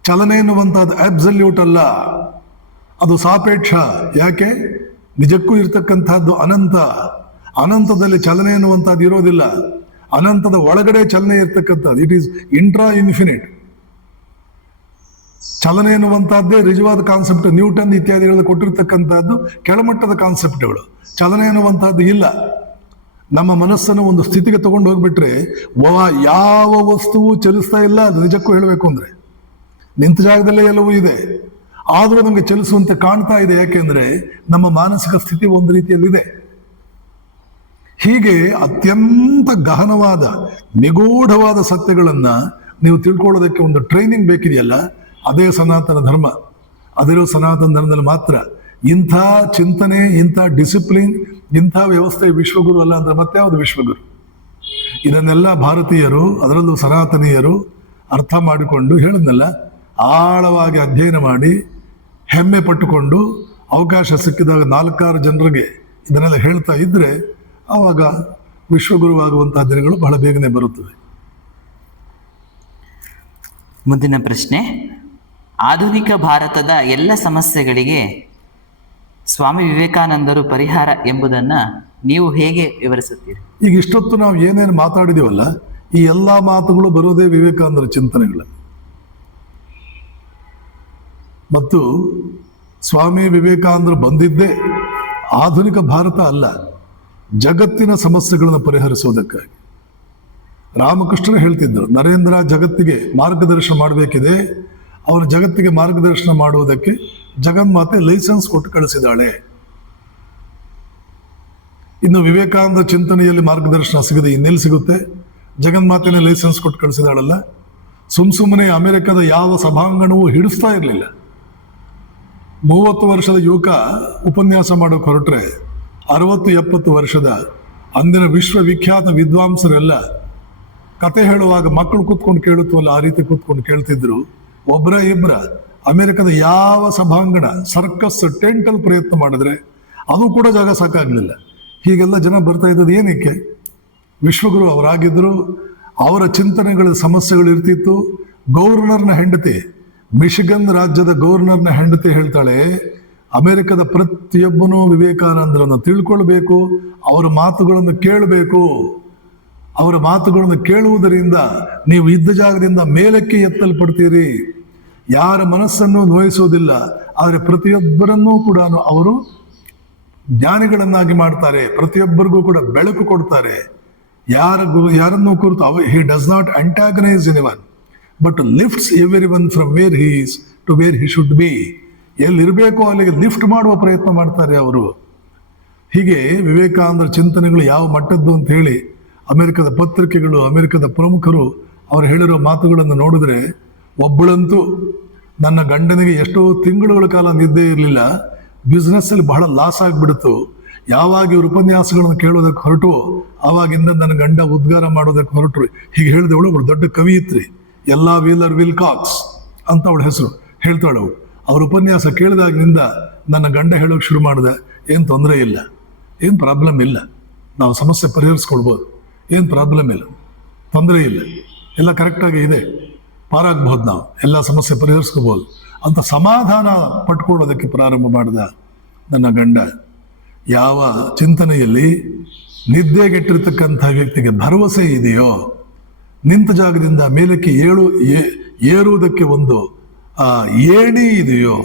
ಚಲನೆ ಎನ್ನುವಂತಹದ್ದು ಅಬ್ಸಲ್ಯೂಟ್ ಅಲ್ಲ, ಅದು ಸಾಪೇಕ್ಷ. ಯಾಕೆ? ನಿಜಕ್ಕೂ ಇರ್ತಕ್ಕಂಥದ್ದು ಅನಂತ. ಅನಂತದಲ್ಲಿ ಚಲನೆ ಎನ್ನುವಂತಹದ್ದು ಇರೋದಿಲ್ಲ, ಅನಂತದ ಒಳಗಡೆ ಚಲನೆ ಇರ್ತಕ್ಕಂಥದ್ದು. It is intra infinite. ಚಲನೆ ಎನ್ನುವಂತಹದ್ದೇ ನಿಜವಾದ ಕಾನ್ಸೆಪ್ಟ್. ನ್ಯೂಟನ್ ಇತ್ಯಾದಿಗಳು ಕೊಟ್ಟಿರ್ತಕ್ಕಂಥದ್ದು ಕೆಳಮಟ್ಟದ ಕಾನ್ಸೆಪ್ಟ್ಗಳು. ಚಲನೆ ಎನ್ನುವಂತಹದ್ದು ಇಲ್ಲ. ನಮ್ಮ ಮನಸ್ಸನ್ನು ಒಂದು ಸ್ಥಿತಿಗೆ ತಗೊಂಡು ಹೋಗ್ಬಿಟ್ರೆ ಯಾವ ವಸ್ತುವು ಚಲಿಸ್ತಾ ಇಲ್ಲ. ಅದು ನಿಜಕ್ಕೂ ಹೇಳಬೇಕು ಅಂದ್ರೆ ನಿಂತ ಜಾಗದಲ್ಲೇ ಎಲ್ಲವೂ ಇದೆ, ಆದರೂ ನಮಗೆ ಚಲಿಸುವಂತೆ ಕಾಣ್ತಾ ಇದೆ. ಯಾಕೆಂದ್ರೆ ನಮ್ಮ ಮಾನಸಿಕ ಸ್ಥಿತಿ ಒಂದು ರೀತಿಯಲ್ಲಿದೆ. ಹೀಗೆ ಅತ್ಯಂತ ಗಹನವಾದ ನಿಗೂಢವಾದ ಸತ್ಯಗಳನ್ನ ನೀವು ತಿಳ್ಕೊಳ್ಳೋದಕ್ಕೆ ಒಂದು ಟ್ರೈನಿಂಗ್ ಬೇಕಿದೆಯಲ್ಲ, ಅದೇ ಸನಾತನ ಧರ್ಮ. ಅದಿರೋ ಸನಾತನ ಧರ್ಮದಲ್ಲಿ ಮಾತ್ರ ಇಂಥ ಚಿಂತನೆ, ಇಂಥ ಡಿಸಿಪ್ಲಿನ್, ಇಂಥ ವ್ಯವಸ್ಥೆ ವಿಶ್ವಗುರು ಅಲ್ಲ ಅಂದ್ರೆ ಮತ್ತೆ ಯಾವುದು ವಿಶ್ವಗುರು? ಇದನ್ನೆಲ್ಲ ಭಾರತೀಯರು, ಅದರಲ್ಲೂ ಸನಾತನೀಯರು ಅರ್ಥ ಮಾಡಿಕೊಂಡು, ಹೇಳಿದ್ನಲ್ಲ, ಆಳವಾಗಿ ಅಧ್ಯಯನ ಮಾಡಿ ಹೆಮ್ಮೆ ಪಟ್ಟುಕೊಂಡು ಅವಕಾಶ ಸಿಕ್ಕಿದಾಗ 4-6 ಜನರಿಗೆ ಇದನ್ನೆಲ್ಲ ಹೇಳ್ತಾ ಇದ್ರೆ ಆವಾಗ ವಿಶ್ವಗುರುವಾಗುವಂತಹ ದಿನಗಳು ಬಹಳ ಬೇಗನೆ ಬರುತ್ತವೆ. ಮುಂದಿನ ಪ್ರಶ್ನೆ, ಆಧುನಿಕ ಭಾರತದ ಎಲ್ಲ ಸಮಸ್ಯೆಗಳಿಗೆ ಸ್ವಾಮಿ ವಿವೇಕಾನಂದರು ಪರಿಹಾರ ಎಂಬುದನ್ನು ನೀವು ಹೇಗೆ ವಿವರಿಸುತ್ತೀರಿ? ಈಗ ಇಷ್ಟೊತ್ತು ನಾವು ಏನೇನು ಮಾತಾಡಿದೀವಲ್ಲ, ಈ ಎಲ್ಲ ಮಾತುಗಳು ಬರೋದೇ ವಿವೇಕಾನಂದರ ಚಿಂತನೆಗಳು. ಮತ್ತು ಸ್ವಾಮಿ ವಿವೇಕಾನಂದರು ಬಂದಿದ್ದೇ ಆಧುನಿಕ ಭಾರತ ಅಲ್ಲ, ಜಗತ್ತಿನ ಸಮಸ್ಯೆಗಳನ್ನು ಪರಿಹರಿಸೋದಕ್ಕಾಗಿ. ರಾಮಕೃಷ್ಣರು ಹೇಳ್ತಿದ್ದರು, ನರೇಂದ್ರ ಜಗತ್ತಿಗೆ ಮಾರ್ಗದರ್ಶನ ಮಾಡಬೇಕಿದೆ, ಅವನು ಜಗತ್ತಿಗೆ ಮಾರ್ಗದರ್ಶನ ಮಾಡುವುದಕ್ಕೆ ಜಗನ್ಮಾತೆ ಲೈಸೆನ್ಸ್ ಕೊಟ್ಟು ಕಳಿಸಿದಾಳೆ. ಇನ್ನು ವಿವೇಕಾನಂದ ಚಿಂತನೆಯಲ್ಲಿ ಮಾರ್ಗದರ್ಶನ ಸಿಗದೆ ಇನ್ನೆಲ್ಲಿ ಸಿಗುತ್ತೆ? ಜಗನ್ಮಾತೆನೇ ಲೈಸೆನ್ಸ್ ಕೊಟ್ಟು ಕಳಿಸಿದಾಳಲ್ಲ. ಸುಮ್ಮನೆ ಅಮೆರಿಕದ ಯಾವ ಸಭಾಂಗಣವೂ ಹಿಡಿಸ್ತಾ ಇರಲಿಲ್ಲ. 30 ವರ್ಷದ ಯುವಕ ಉಪನ್ಯಾಸ ಮಾಡೋಕೆ ಹೊರಟ್ರೆ 60-70 ವರ್ಷದ ಅಂದಿನ ವಿಶ್ವವಿಖ್ಯಾತ ವಿದ್ವಾಂಸರೆಲ್ಲ ಕತೆ ಹೇಳುವಾಗ ಮಕ್ಕಳು ಕೂತ್ಕೊಂಡು ಕೇಳುತ್ತವಲ್ಲ, ಆ ರೀತಿ ಕೂತ್ಕೊಂಡು ಕೇಳ್ತಿದ್ರು. ಒಬ್ಬರ ಇಬ್ಬರ ಅಮೆರಿಕದ ಯಾವ ಸಭಾಂಗಣ, ಸರ್ಕಸ್, ಟೆಂಟಲ್ಲಿ ಪ್ರಯತ್ನ ಮಾಡಿದ್ರೆ ಅದು ಕೂಡ ಜಾಗ ಸಾಕಾಗ್ಲಿಲ್ಲ. ಹೀಗೆಲ್ಲ ಜನ ಬರ್ತಾ ಇದ್ದದ್ದು ಏನಕ್ಕೆ? ವಿಶ್ವಗುರು ಅವರಾಗಿದ್ರು, ಅವರ ಚಿಂತನೆಗಳ ಸಮಸ್ಯೆಗಳು ಇರ್ತಿತ್ತು. ಗವರ್ನರ್ನ ಹೆಂಡತಿ, ಮಿಶಿಗನ್ ರಾಜ್ಯದ ಗವರ್ನರ್ನ ಹೆಂಡತಿ ಹೇಳ್ತಾಳೆ, ಅಮೆರಿಕದ ಪ್ರತಿಯೊಬ್ಬನೂ ವಿವೇಕಾನಂದರನ್ನು ತಿಳ್ಕೊಳ್ಬೇಕು, ಅವರ ಮಾತುಗಳನ್ನು ಕೇಳಬೇಕು. ಅವರ ಮಾತುಗಳನ್ನು ಕೇಳುವುದರಿಂದ ನೀವು ಇದ್ದ ಜಾಗದಿಂದ ಮೇಲಕ್ಕೆ ಎತ್ತಲ್ಪಡ್ತೀರಿ. ಯಾರ ಮನಸ್ಸನ್ನು ನೋಯಿಸುವುದಿಲ್ಲ, ಆದರೆ ಪ್ರತಿಯೊಬ್ಬರನ್ನೂ ಕೂಡ ಅವರು ಜ್ಞಾನಿಗಳನ್ನಾಗಿ ಮಾಡ್ತಾರೆ. ಪ್ರತಿಯೊಬ್ಬರಿಗೂ ಕೂಡ ಬೆಳಕು ಕೊಡ್ತಾರೆ. ಯಾರನ್ನೂ ಕುರಿತು he does not antagonise anyone but lifts everyone from where he is to where he should be. ಎಲ್ಲಿರಬೇಕೋ ಅಲ್ಲಿಗೆ ಲಿಫ್ಟ್ ಮಾಡುವ ಪ್ರಯತ್ನ ಮಾಡ್ತಾರೆ ಅವರು. ಹೀಗೆ ವಿವೇಕಾನಂದರ ಚಿಂತನೆಗಳು ಯಾವ ಮಟ್ಟದ್ದು ಅಂತ ಹೇಳಿ ಅಮೆರಿಕದ ಪತ್ರಿಕೆಗಳು, ಅಮೆರಿಕದ ಪ್ರಮುಖರು ಅವರು ಹೇಳಿರೋ ಮಾತುಗಳನ್ನು ನೋಡಿದ್ರೆ, ಒಬ್ಬಳಂತೂ ನನ್ನ ಗಂಡನಿಗೆ ಎಷ್ಟೋ ತಿಂಗಳುಗಳ ಕಾಲ ನಿದ್ದೆ ಇರಲಿಲ್ಲ, ಬಿಸ್ನೆಸ್ಸಲ್ಲಿ ಬಹಳ ಲಾಸ್ ಆಗಿಬಿಡ್ತು, ಯಾವಾಗ ಇವ್ರ ಉಪನ್ಯಾಸಗಳನ್ನು ಕೇಳೋದಕ್ಕೆ ಹೊರಟು ಆವಾಗಿಂದ ನನ್ನ ಗಂಡ ಉದ್ಗಾರ ಮಾಡೋದಕ್ಕೆ ಹೊರಟರು. ಹೀಗೆ ಹೇಳಿದವಳು ಅವಳು ದೊಡ್ಡ ಕವಿಯಿತ್ರಿ, ಎಲ್ಲಾ ವೀಲರ್ ವಿಲ್ಕಾಕ್ಸ್ ಅಂತ ಅವಳ ಹೆಸರು. ಹೇಳ್ತಾಳು ಅವಳು, ಅವ್ರ ಉಪನ್ಯಾಸ ಕೇಳಿದಾಗಿನಿಂದ ನನ್ನ ಗಂಡ ಹೇಳೋಕೆ ಶುರು ಮಾಡಿದೆ, ಏನು ತೊಂದರೆ ಇಲ್ಲ, ಏನು ಪ್ರಾಬ್ಲಮ್ ಇಲ್ಲ, ನಾವು ಸಮಸ್ಯೆ ಪರಿಹರಿಸ್ಕೊಳ್ಬೋದು, ಏನು ಪ್ರಾಬ್ಲಮ್ ಇಲ್ಲ, ತೊಂದರೆ ಇಲ್ಲ, ಎಲ್ಲ ಕರೆಕ್ಟಾಗಿ ಇದೆ, ಪಾರಾಗ್ಬೋದು, ನಾವು ಎಲ್ಲ ಸಮಸ್ಯೆ ಪರಿಹರಿಸ್ಕೋಬೋದು ಅಂತ ಸಮಾಧಾನ ಪಟ್ಕೊಳ್ಳೋದಕ್ಕೆ ಪ್ರಾರಂಭ ಮಾಡಿದ ನನ್ನ ಗಂಡ. ಯಾವ ಚಿಂತನೆಯಲ್ಲಿ ನಿದ್ದೆಗೆಟ್ಟಿರ್ತಕ್ಕಂಥ ವ್ಯಕ್ತಿಗೆ ಭರವಸೆ ಇದೆಯೋ, ನಿಂತ ಜಾಗದಿಂದ ಮೇಲಕ್ಕೆ ಏರುವುದಕ್ಕೆ ಒಂದು ಏಣಿ ಇದೆಯೋ,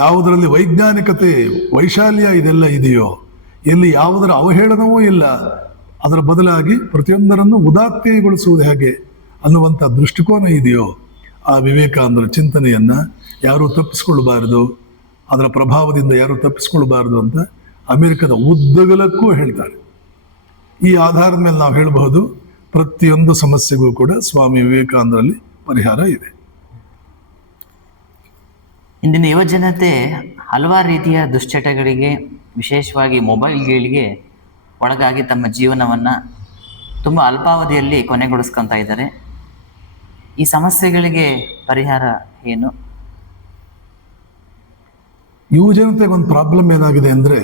ಯಾವುದರಲ್ಲಿ ವೈಜ್ಞಾನಿಕತೆ ವೈಶಾಲ್ಯ ಇದೆಲ್ಲ ಇದೆಯೋ, ಎಲ್ಲಿ ಯಾವುದರ ಅವಹೇಳನವೂ ಇಲ್ಲ, ಅದರ ಬದಲಾಗಿ ಪ್ರತಿಯೊಂದರನ್ನು ಉದಾತ್ತೀಯಗೊಳಿಸುವುದು ಹೇಗೆ ಅನ್ನುವಂಥ ದೃಷ್ಟಿಕೋನ ಇದೆಯೋ, ಆ ವಿವೇಕಾನಂದರ ಚಿಂತನೆಯನ್ನ ಯಾರೂ ತಪ್ಪಿಸ್ಕೊಳ್ಬಾರದು, ಅದರ ಪ್ರಭಾವದಿಂದ ಯಾರೂ ತಪ್ಪಿಸ್ಕೊಳ್ಬಾರದು ಅಂತ ಅಮೆರಿಕದ ಉದ್ದಗಲಕ್ಕೂ ಹೇಳ್ತಾರೆ. ಈ ಆಧಾರದ ಮೇಲೆ ನಾವು ಹೇಳಬಹುದು, ಪ್ರತಿಯೊಂದು ಸಮಸ್ಯೆಗೂ ಕೂಡ ಸ್ವಾಮಿ ವಿವೇಕಾನಂದರಲ್ಲಿ ಪರಿಹಾರ ಇದೆ. ಇಂದಿನ ಯುವಜನತೆ ಹಲವಾರು ರೀತಿಯ ದುಶ್ಚಟಗಳಿಗೆ, ವಿಶೇಷವಾಗಿ ಮೊಬೈಲ್ಗಳಿಗೆ ಒಳಗಾಗಿ ತಮ್ಮ ಜೀವನವನ್ನು ತುಂಬ ಅಲ್ಪಾವಧಿಯಲ್ಲಿ ಕೊನೆಗೊಳಿಸ್ಕೊತಾ ಇದ್ದಾರೆ. ಈ ಸಮಸ್ಯೆಗಳಿಗೆ ಪರಿಹಾರ ಏನು? ಯುವಜನತೆಗೆ ಒಂದು ಪ್ರಾಬ್ಲಮ್ ಏನಾಗಿದೆ ಅಂದರೆ,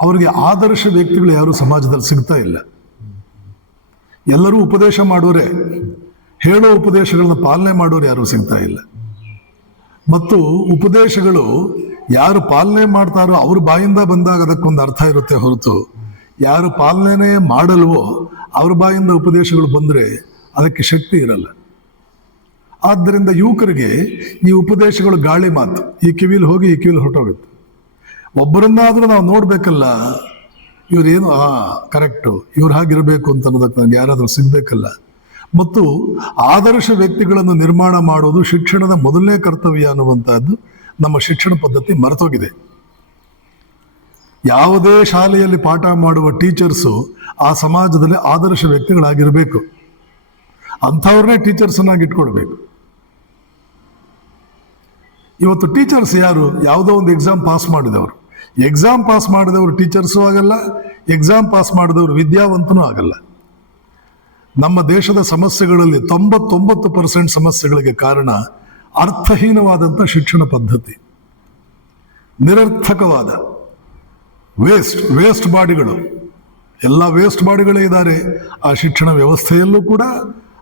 ಅವರಿಗೆ ಆದರ್ಶ ವ್ಯಕ್ತಿಗಳು ಯಾರು ಸಮಾಜದಲ್ಲಿ ಸಿಗ್ತಾ ಇಲ್ಲ. ಎಲ್ಲರೂ ಉಪದೇಶ ಮಾಡೋರೆ, ಹೇಳೋ ಉಪದೇಶಗಳನ್ನ ಪಾಲನೆ ಮಾಡೋರು ಯಾರು ಸಿಗ್ತಾ ಇಲ್ಲ. ಮತ್ತು ಉಪದೇಶಗಳು ಯಾರು ಪಾಲನೆ ಮಾಡ್ತಾರೋ ಅವ್ರ ಬಾಯಿಂದ ಬಂದಾಗ ಅದಕ್ಕೊಂದು ಅರ್ಥ ಇರುತ್ತೆ ಹೊರತು, ಯಾರು ಪಾಲನೆ ಮಾಡಲ್ವೋ ಅವ್ರ ಬಾಯಿಂದ ಉಪದೇಶಗಳು ಬಂದರೆ ಅದಕ್ಕೆ ಶಕ್ತಿ ಇರಲ್ಲ. ಆದ್ದರಿಂದ ಯುವಕರಿಗೆ ಈ ಉಪದೇಶಗಳು ಗಾಳಿ ಮಾತು, ಈ ಕಿವಿಲಿ ಹೋಗಿ ಈ ಕಿವಿಲಿ ಹೊರಟೋಗುತ್ತೆ. ಒಬ್ಬರನ್ನಾದ್ರೂ ನಾವು ನೋಡ್ಬೇಕಲ್ಲ, ಇವ್ರೇನು ಕರೆಕ್ಟು, ಇವ್ರು ಹಾಗಿರ್ಬೇಕು ಅಂತ ಅನ್ನೋದಕ್ಕೆ ನಮ್ಗೆ ಯಾರಾದರೂ ಸಿಗ್ಬೇಕಲ್ಲ. ಮತ್ತು ಆದರ್ಶ ವ್ಯಕ್ತಿಗಳನ್ನು ನಿರ್ಮಾಣ ಮಾಡೋದು ಶಿಕ್ಷಣದ ಮೊದಲನೇ ಕರ್ತವ್ಯ ಅನ್ನುವಂಥದ್ದು ನಮ್ಮ ಶಿಕ್ಷಣ ಪದ್ಧತಿ ಮರೆತೋಗಿದೆ. ಯಾವುದೇ ಶಾಲೆಯಲ್ಲಿ ಪಾಠ ಮಾಡುವ ಟೀಚರ್ಸು ಆ ಸಮಾಜದಲ್ಲಿ ಆದರ್ಶ ವ್ಯಕ್ತಿಗಳಾಗಿರ್ಬೇಕು, ಅಂಥವ್ರನ್ನೇ ಟೀಚರ್ಸನ್ನಾಗಿ ಇಟ್ಕೊಳ್ಬೇಕು. ಇವತ್ತು ಟೀಚರ್ಸ್ ಯಾರು? ಯಾವುದೋ ಒಂದು ಎಕ್ಸಾಮ್ ಪಾಸ್ ಮಾಡಿದವರು. ಎಕ್ಸಾಮ್ ಪಾಸ್ ಮಾಡಿದವರು ಟೀಚರ್ಸು ಆಗಲ್ಲ, ಎಕ್ಸಾಮ್ ಪಾಸ್ ಮಾಡಿದವರು ವಿದ್ಯಾವಂತನೂ ಆಗಲ್ಲ. ನಮ್ಮ ದೇಶದ ಸಮಸ್ಯೆಗಳಲ್ಲಿ 99% ಸಮಸ್ಯೆಗಳಿಗೆ ಕಾರಣ ಅರ್ಥಹೀನವಾದಂಥ ಶಿಕ್ಷಣ ಪದ್ಧತಿ, ನಿರರ್ಥಕವಾದ ವೇಸ್ಟ್ ಬಾಡಿಗಳು, ಎಲ್ಲ ವೇಸ್ಟ್ ಬಾಡಿಗಳೇ ಇದ್ದಾರೆ ಆ ಶಿಕ್ಷಣ ವ್ಯವಸ್ಥೆಯಲ್ಲೂ ಕೂಡ.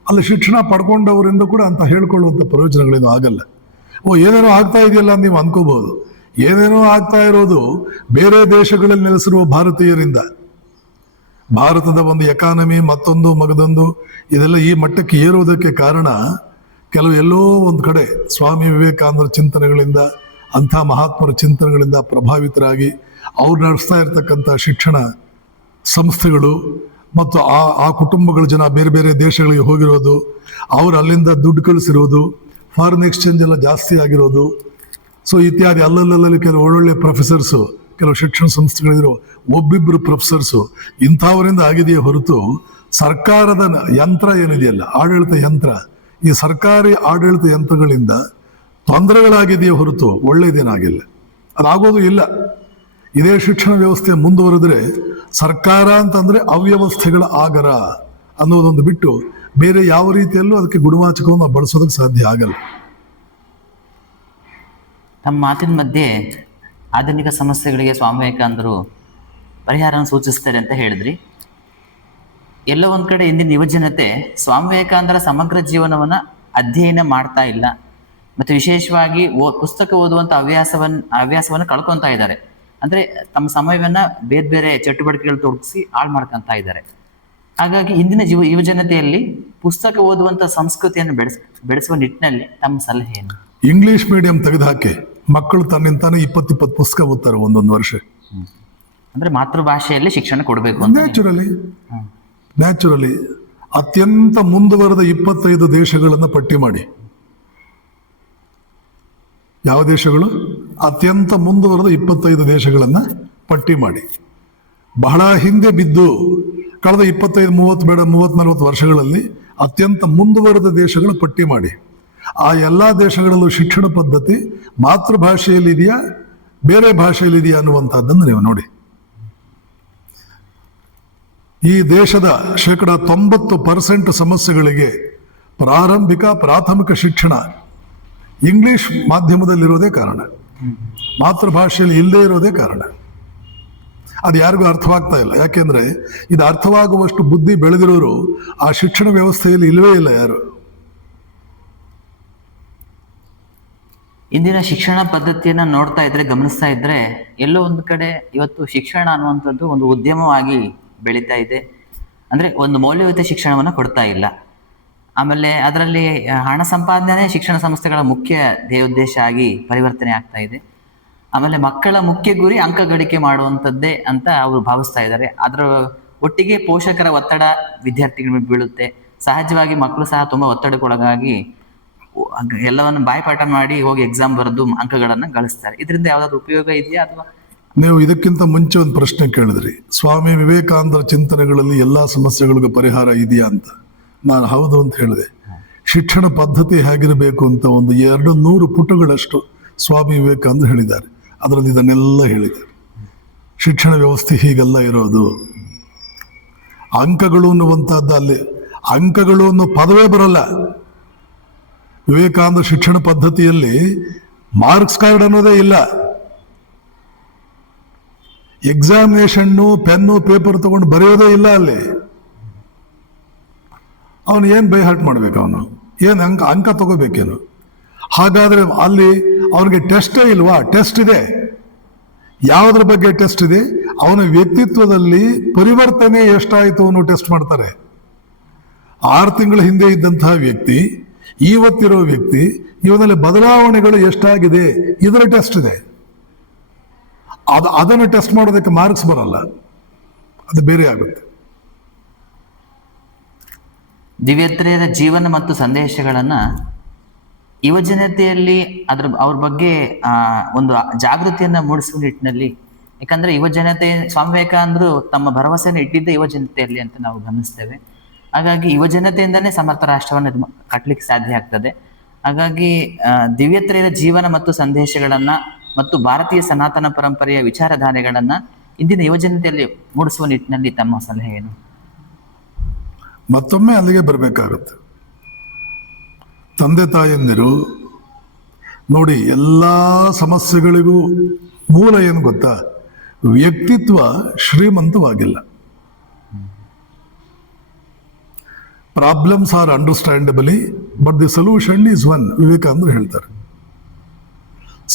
ಅಲ್ಲಿ ಶಿಕ್ಷಣ ಪಡ್ಕೊಂಡವರಿಂದ ಕೂಡ ಅಂತ ಹೇಳ್ಕೊಳ್ಳುವಂಥ ಪ್ರಯೋಜನಗಳೇನು ಆಗಲ್ಲ. ಏನೇನೋ ಆಗ್ತಾ ಇದೆಯಲ್ಲ ನೀವು ಅನ್ಕೋಬಹುದು. ಏನೇನೋ ಆಗ್ತಾ ಇರೋದು ಬೇರೆ ದೇಶಗಳಲ್ಲಿ ನೆಲೆಸಿರುವ ಭಾರತೀಯರಿಂದ. ಭಾರತದ ಒಂದು ಎಕಾನಮಿ ಮತ್ತೊಂದು ಮಗದೊಂದು ಇದೆಲ್ಲ ಈ ಮಟ್ಟಕ್ಕೆ ಏರೋದಕ್ಕೆ ಕಾರಣ ಕೆಲವು ಎಲ್ಲೋ ಒಂದು ಕಡೆ ಸ್ವಾಮಿ ವಿವೇಕಾನಂದರ ಚಿಂತನೆಗಳಿಂದ, ಅಂಥ ಮಹಾತ್ಮರ ಚಿಂತನೆಗಳಿಂದ ಪ್ರಭಾವಿತರಾಗಿ ಅವ್ರು ನಡೆಸ್ತಾ ಇರ್ತಕ್ಕಂಥ ಶಿಕ್ಷಣ ಸಂಸ್ಥೆಗಳು ಮತ್ತು ಆ ಕುಟುಂಬಗಳ ಜನ ಬೇರೆ ಬೇರೆ ದೇಶಗಳಿಗೆ ಹೋಗಿರೋದು, ಅವ್ರು ಅಲ್ಲಿಂದ ದುಡ್ಡು ಕಳಿಸಿರೋದು, ಫಾರಿನ್ ಎಕ್ಸ್ಚೇಂಜ್ ಎಲ್ಲ ಜಾಸ್ತಿ ಆಗಿರೋದು, ಸೊ ಇತ್ಯಾದಿ ಅಲ್ಲಲ್ಲಿ ಕೆಲವು ಒಳ್ಳೊಳ್ಳೆ ಪ್ರೊಫೆಸರ್ಸು, ಕೆಲವು ಶಿಕ್ಷಣ ಸಂಸ್ಥೆಗಳಿರೋ ಒಬ್ಬಿಬ್ಬರು ಪ್ರೊಫೆಸರ್ಸು ಇಂಥವರಿಂದ ಆಗಿದೆಯೇ ಹೊರತು ಸರ್ಕಾರದ ಯಂತ್ರ ಏನಿದೆಯಲ್ಲ, ಆಡಳಿತ ಯಂತ್ರ, ಈ ಸರ್ಕಾರಿ ಆಡಳಿತ ಯಂತ್ರಗಳಿಂದ ತೊಂದರೆಗಳಾಗಿದೆಯೇ ಹೊರತು ಒಳ್ಳೆಯದೇನಾಗಿಲ್ಲ. ಅದಾಗೋದು ಇಲ್ಲ. ಇದೇ ಶಿಕ್ಷಣ ವ್ಯವಸ್ಥೆ ಮುಂದುವರೆದ್ರೆ ಸರ್ಕಾರ ಅಂತಂದ್ರೆ ಅವ್ಯವಸ್ಥೆಗಳ ಆಗರ ಅನ್ನೋದೊಂದು ಬಿಟ್ಟು ಬೇರೆ ಯಾವ ರೀತಿಯಲ್ಲೂ ಅದಕ್ಕೆ ಗುಣವಾಚಕವನ್ನು ಬಳಸೋದಕ್ಕೆ ಸಾಧ್ಯ ಆಗಲ್ಲ. ತಮ್ಮ ಮಾತಿನ ಮಧ್ಯೆ ಆಧುನಿಕ ಸಮಸ್ಯೆಗಳಿಗೆ ಸ್ವಾಮಿ ವಿವೇಕಾನಂದರು ಪರಿಹಾರವನ್ನು ಸೂಚಿಸ್ತಾರೆ ಅಂತ ಹೇಳಿದ್ರಿ. ಎಲ್ಲೋ ಒಂದು ಕಡೆ ಇಂದಿನ ಯುವಜನತೆ ಸ್ವಾಮಿ ವಿವೇಕಾನಂದರ ಸಮಗ್ರ ಜೀವನವನ್ನು ಅಧ್ಯಯನ ಮಾಡ್ತಾ ಇಲ್ಲ, ಮತ್ತು ವಿಶೇಷವಾಗಿ ಪುಸ್ತಕ ಓದುವಂಥ ಹವ್ಯಾಸವನ್ನು ಕಳ್ಕೊತಾ ಇದ್ದಾರೆ. ಅಂದರೆ ತಮ್ಮ ಸಮಯವನ್ನು ಬೇರೆ ಬೇರೆ ಚಟುವಟಿಕೆಗಳು ತೊಡಗಿಸಿ ಹಾಳು ಮಾಡ್ಕೊತಾ ಇದ್ದಾರೆ. ಹಾಗಾಗಿ ಇಂದಿನ ಯುವಜನತೆಯಲ್ಲಿ ಪುಸ್ತಕ ಓದುವಂಥ ಸಂಸ್ಕೃತಿಯನ್ನು ಬೆಳೆಸುವ ನಿಟ್ಟಿನಲ್ಲಿ ತಮ್ಮ ಸಲಹೆ ಏನು? ಇಂಗ್ಲಿಷ್ ಮೀಡಿಯಂ ತೆಗೆದುಹಾಕಿ ಮಕ್ಕಳು ತನ್ನಿಂತಾನೆ 20 ಪುಸ್ತಕ ಓದ್ತಾರೆ ಒಂದೊಂದು ವರ್ಷ. ಅಂದ್ರೆ ಮಾತೃಭಾಷೆಯಲ್ಲಿ ಶಿಕ್ಷಣ ಕೊಡಬೇಕು. ನ್ಯಾಚುರಲಿ ಅತ್ಯಂತ ಮುಂದುವರೆದ 25 ದೇಶಗಳನ್ನು ಪಟ್ಟಿ ಮಾಡಿ. ಯಾವ ದೇಶಗಳು? ಅತ್ಯಂತ ಮುಂದುವರೆದ 25 ದೇಶಗಳನ್ನು ಪಟ್ಟಿ ಮಾಡಿ. ಬಹಳ ಹಿಂದೆ ಬಿದ್ದು ಕಳೆದ 25-30 ಬೇಡ 30-40 ವರ್ಷಗಳಲ್ಲಿ ಅತ್ಯಂತ ಮುಂದುವರೆದ ದೇಶಗಳ ಪಟ್ಟಿ ಮಾಡಿ. ಆ ಎಲ್ಲ ದೇಶಗಳಲ್ಲೂ ಶಿಕ್ಷಣ ಪದ್ಧತಿ ಮಾತೃಭಾಷೆಯಲ್ಲಿ ಇದೆಯಾ, ಬೇರೆ ಭಾಷೆಯಲ್ಲಿ ಇದೆಯಾ ಅನ್ನುವಂಥದ್ದನ್ನು ನೀವು ನೋಡಿ. ಈ ದೇಶದ 90% ಸಮಸ್ಯೆಗಳಿಗೆ ಪ್ರಾಥಮಿಕ ಶಿಕ್ಷಣ ಇಂಗ್ಲಿಷ್ ಮಾಧ್ಯಮದಲ್ಲಿರೋದೇ ಕಾರಣ, ಮಾತೃಭಾಷೆಯಲ್ಲಿ ಇಲ್ಲದೆ ಇರೋದೇ ಕಾರಣ. ಅದು ಯಾರಿಗೂ ಅರ್ಥವಾಗ್ತಾ ಇಲ್ಲ. ಯಾಕೆಂದ್ರೆ ಇದು ಅರ್ಥವಾಗುವಷ್ಟು ಬುದ್ಧಿ ಬೆಳೆದಿರೋರು ಆ ಶಿಕ್ಷಣ ವ್ಯವಸ್ಥೆಯಲ್ಲಿ ಇಲ್ಲವೇ ಇಲ್ಲ ಯಾರು. ಇಂದಿನ ಶಿಕ್ಷಣ ಪದ್ಧತಿಯನ್ನ ನೋಡ್ತಾ ಇದ್ರೆ, ಗಮನಿಸ್ತಾ ಇದ್ರೆ, ಎಲ್ಲೋ ಒಂದು ಕಡೆ ಇವತ್ತು ಶಿಕ್ಷಣ ಅನ್ನುವಂಥದ್ದು ಒಂದು ಉದ್ಯಮವಾಗಿ ಬೆಳೀತಾ ಇದೆ. ಅಂದ್ರೆ ಒಂದು ಮೌಲ್ಯಯುತ ಶಿಕ್ಷಣವನ್ನ ಕೊಡ್ತಾ ಇಲ್ಲ. ಆಮೇಲೆ ಅದರಲ್ಲಿ ಹಣ ಸಂಪಾದನೆ ಶಿಕ್ಷಣ ಸಂಸ್ಥೆಗಳ ಮುಖ್ಯ ಧ್ಯೇಯೋದ್ದೇಶ ಆಗಿ ಪರಿವರ್ತನೆ ಆಗ್ತಾ ಇದೆ. ಆಮೇಲೆ ಮಕ್ಕಳ ಮುಖ್ಯ ಗುರಿ ಅಂಕ ಗಳಿಕೆ ಮಾಡುವಂಥದ್ದೇ ಅಂತ ಅವರು ಭಾವಿಸ್ತಾ ಇದ್ದಾರೆ. ಅದರ ಒಟ್ಟಿಗೆ ಪೋಷಕರ ಒತ್ತಡ ವಿದ್ಯಾರ್ಥಿಗಳ ಮೇಲೆ ಬೀಳುತ್ತೆ. ಸಹಜವಾಗಿ ಮಕ್ಕಳು ಸಹ ತುಂಬಾ ಒತ್ತಡಕ್ಕೊಳಗಾಗಿ ಎಲ್ಲವನ್ನು ಬಾಯ್ಪಾಠ ಮಾಡಿ ಹೋಗಿ ಎಕ್ಸಾಮ್ ಬರೆದು ಅಂಕಗಳನ್ನ ಗಳಿಸ್ತಾರೆ. ಇದರಿಂದ ಯಾವ್ದಾದ್ರು ಉಪಯೋಗ ಇದೆಯಾ? ಅಥವಾ ನೀವು ಇದಕ್ಕಿಂತ ಮುಂಚೆ ಒಂದು ಪ್ರಶ್ನೆ ಕೇಳಿದ್ರಿ, ಸ್ವಾಮಿ ವಿವೇಕಾನಂದರ ಚಿಂತನೆಗಳಲ್ಲಿ ಎಲ್ಲಾ ಸಮಸ್ಯೆಗಳಿಗೂ ಪರಿಹಾರ ಇದೆಯಾ ಅಂತ. ನಾನು ಹೌದು ಅಂತ ಹೇಳಿದೆ. ಶಿಕ್ಷಣ ಪದ್ಧತಿ ಹೇಗಿರಬೇಕು ಅಂತ ಒಂದು 200 ಪುಟಗಳಷ್ಟು ಸ್ವಾಮಿ ವಿವೇಕಾನಂದ ಹೇಳಿದ್ದಾರೆ. ಅದರಲ್ಲಿ ಇದನ್ನೆಲ್ಲ ಹೇಳಿದ್ದಾರೆ. ಶಿಕ್ಷಣ ವ್ಯವಸ್ಥೆ ಹೀಗೆಲ್ಲ ಇರೋದು. ಅಂಕಗಳು ಅನ್ನುವಂಥದ್ದು, ಅಲ್ಲಿ ಅಂಕಗಳು ಅನ್ನೋ ಪದವೇ ಬರಲ್ಲ. ವಿವೇಕಾನಂದ ಶಿಕ್ಷಣ ಪದ್ಧತಿಯಲ್ಲಿ ಮಾರ್ಕ್ಸ್ ಕಾರ್ಡ್ ಅನ್ನೋದೇ ಇಲ್ಲ. ಎಕ್ಸಾಮಿನೇಷನ್ನು ಪೆನ್ನು ಪೇಪರ್ ತಗೊಂಡು ಬರೆಯೋದೇ ಇಲ್ಲ ಅಲ್ಲಿ. ಅವನು ಏನ್ ಬೈ ಹಾರ್ಟ್ ಮಾಡ್ಬೇಕು? ಅವನು ಏನ್ ಅಂಕ ತಗೋಬೇಕೇನು? ಹಾಗಾದ್ರೆ ಅಲ್ಲಿ ಅವನಿಗೆ ಟೆಸ್ಟೇ ಇಲ್ವಾ? ಟೆಸ್ಟ್ ಇದೆ. ಯಾವುದ್ರ ಬಗ್ಗೆ ಟೆಸ್ಟ್ ಇದೆ? ಅವನ ವ್ಯಕ್ತಿತ್ವದಲ್ಲಿ ಪರಿವರ್ತನೆ ಎಷ್ಟಾಯಿತು ಅನ್ನೋ ಟೆಸ್ಟ್ ಮಾಡ್ತಾರೆ. 6 ತಿಂಗಳ ಹಿಂದೆ ಇದ್ದಂತಹ ವ್ಯಕ್ತಿ, ಇವತ್ತಿರೋ ವ್ಯಕ್ತಿ, ಇವನಲ್ಲಿ ಬದಲಾವಣೆಗಳು ಎಷ್ಟಾಗಿದೆ, ಇದರ ಟೆಸ್ಟ್ ಇದೆ. ಅದನ್ನು ಟೆಸ್ಟ್ ಮಾಡೋದಕ್ಕೆ ಮಾರ್ಕ್ಸ್ ಬರಲ್ಲ, ಅದು ಬೇರೆ ಆಗುತ್ತೆ. ದಿವ್ಯತ್ರಿಯರ ಜೀವನ ಮತ್ತು ಸಂದೇಶಗಳನ್ನ ಯುವಜನತೆಯಲ್ಲಿ ಅವ್ರ ಬಗ್ಗೆ ಒಂದು ಜಾಗೃತಿಯನ್ನ ಮೂಡಿಸುವ ನಿಟ್ಟಿನಲ್ಲಿ, ಯಾಕಂದ್ರೆ ಯುವಜನತೆ, ಸ್ವಾಮಿ ವಿವೇಕಾನಂದರು ತಮ್ಮ ಭರವಸೆಯನ್ನು ಇಟ್ಟಿದ್ದ ಯುವಜನತೆಯಲ್ಲಿ ಅಂತ ನಾವು ಗಮನಿಸ್ತೇವೆ. ಹಾಗಾಗಿ ಯುವಜನತೆಯಿಂದನೇ ಸಮರ್ಥ ರಾಷ್ಟ್ರವನ್ನು ಕಟ್ಟಲಿಕ್ಕೆ ಸಾಧ್ಯ ಆಗ್ತದೆ. ಹಾಗಾಗಿ ದಿವ್ಯತ್ರಿಯರ ಜೀವನ ಮತ್ತು ಸಂದೇಶಗಳನ್ನ ಮತ್ತು ಭಾರತೀಯ ಸನಾತನ ಪರಂಪರೆಯ ವಿಚಾರಧಾರೆಗಳನ್ನ ಇಂದಿನ ಯುವಜನತೆಯಲ್ಲಿ ಮೂಡಿಸುವ ನಿಟ್ಟಿನಲ್ಲಿ ತಮ್ಮ ಸಲಹೆ ಏನು? ಮತ್ತೊಮ್ಮೆ ಅಲ್ಲಿಗೆ ಬರಬೇಕಾಗುತ್ತೆ. ತಂದೆ ತಾಯಂದಿರು ನೋಡಿ, ಎಲ್ಲಾ ಸಮಸ್ಯೆಗಳಿಗೂ ಮೂಲ ಏನು ಗೊತ್ತಾ? ವ್ಯಕ್ತಿತ್ವ ಶ್ರೀಮಂತವಾಗಿಲ್ಲ. Problems are understandably but the solution is one. ವಿವೇಕಾನಂದರು ಹೇಳ್ತಾರೆ,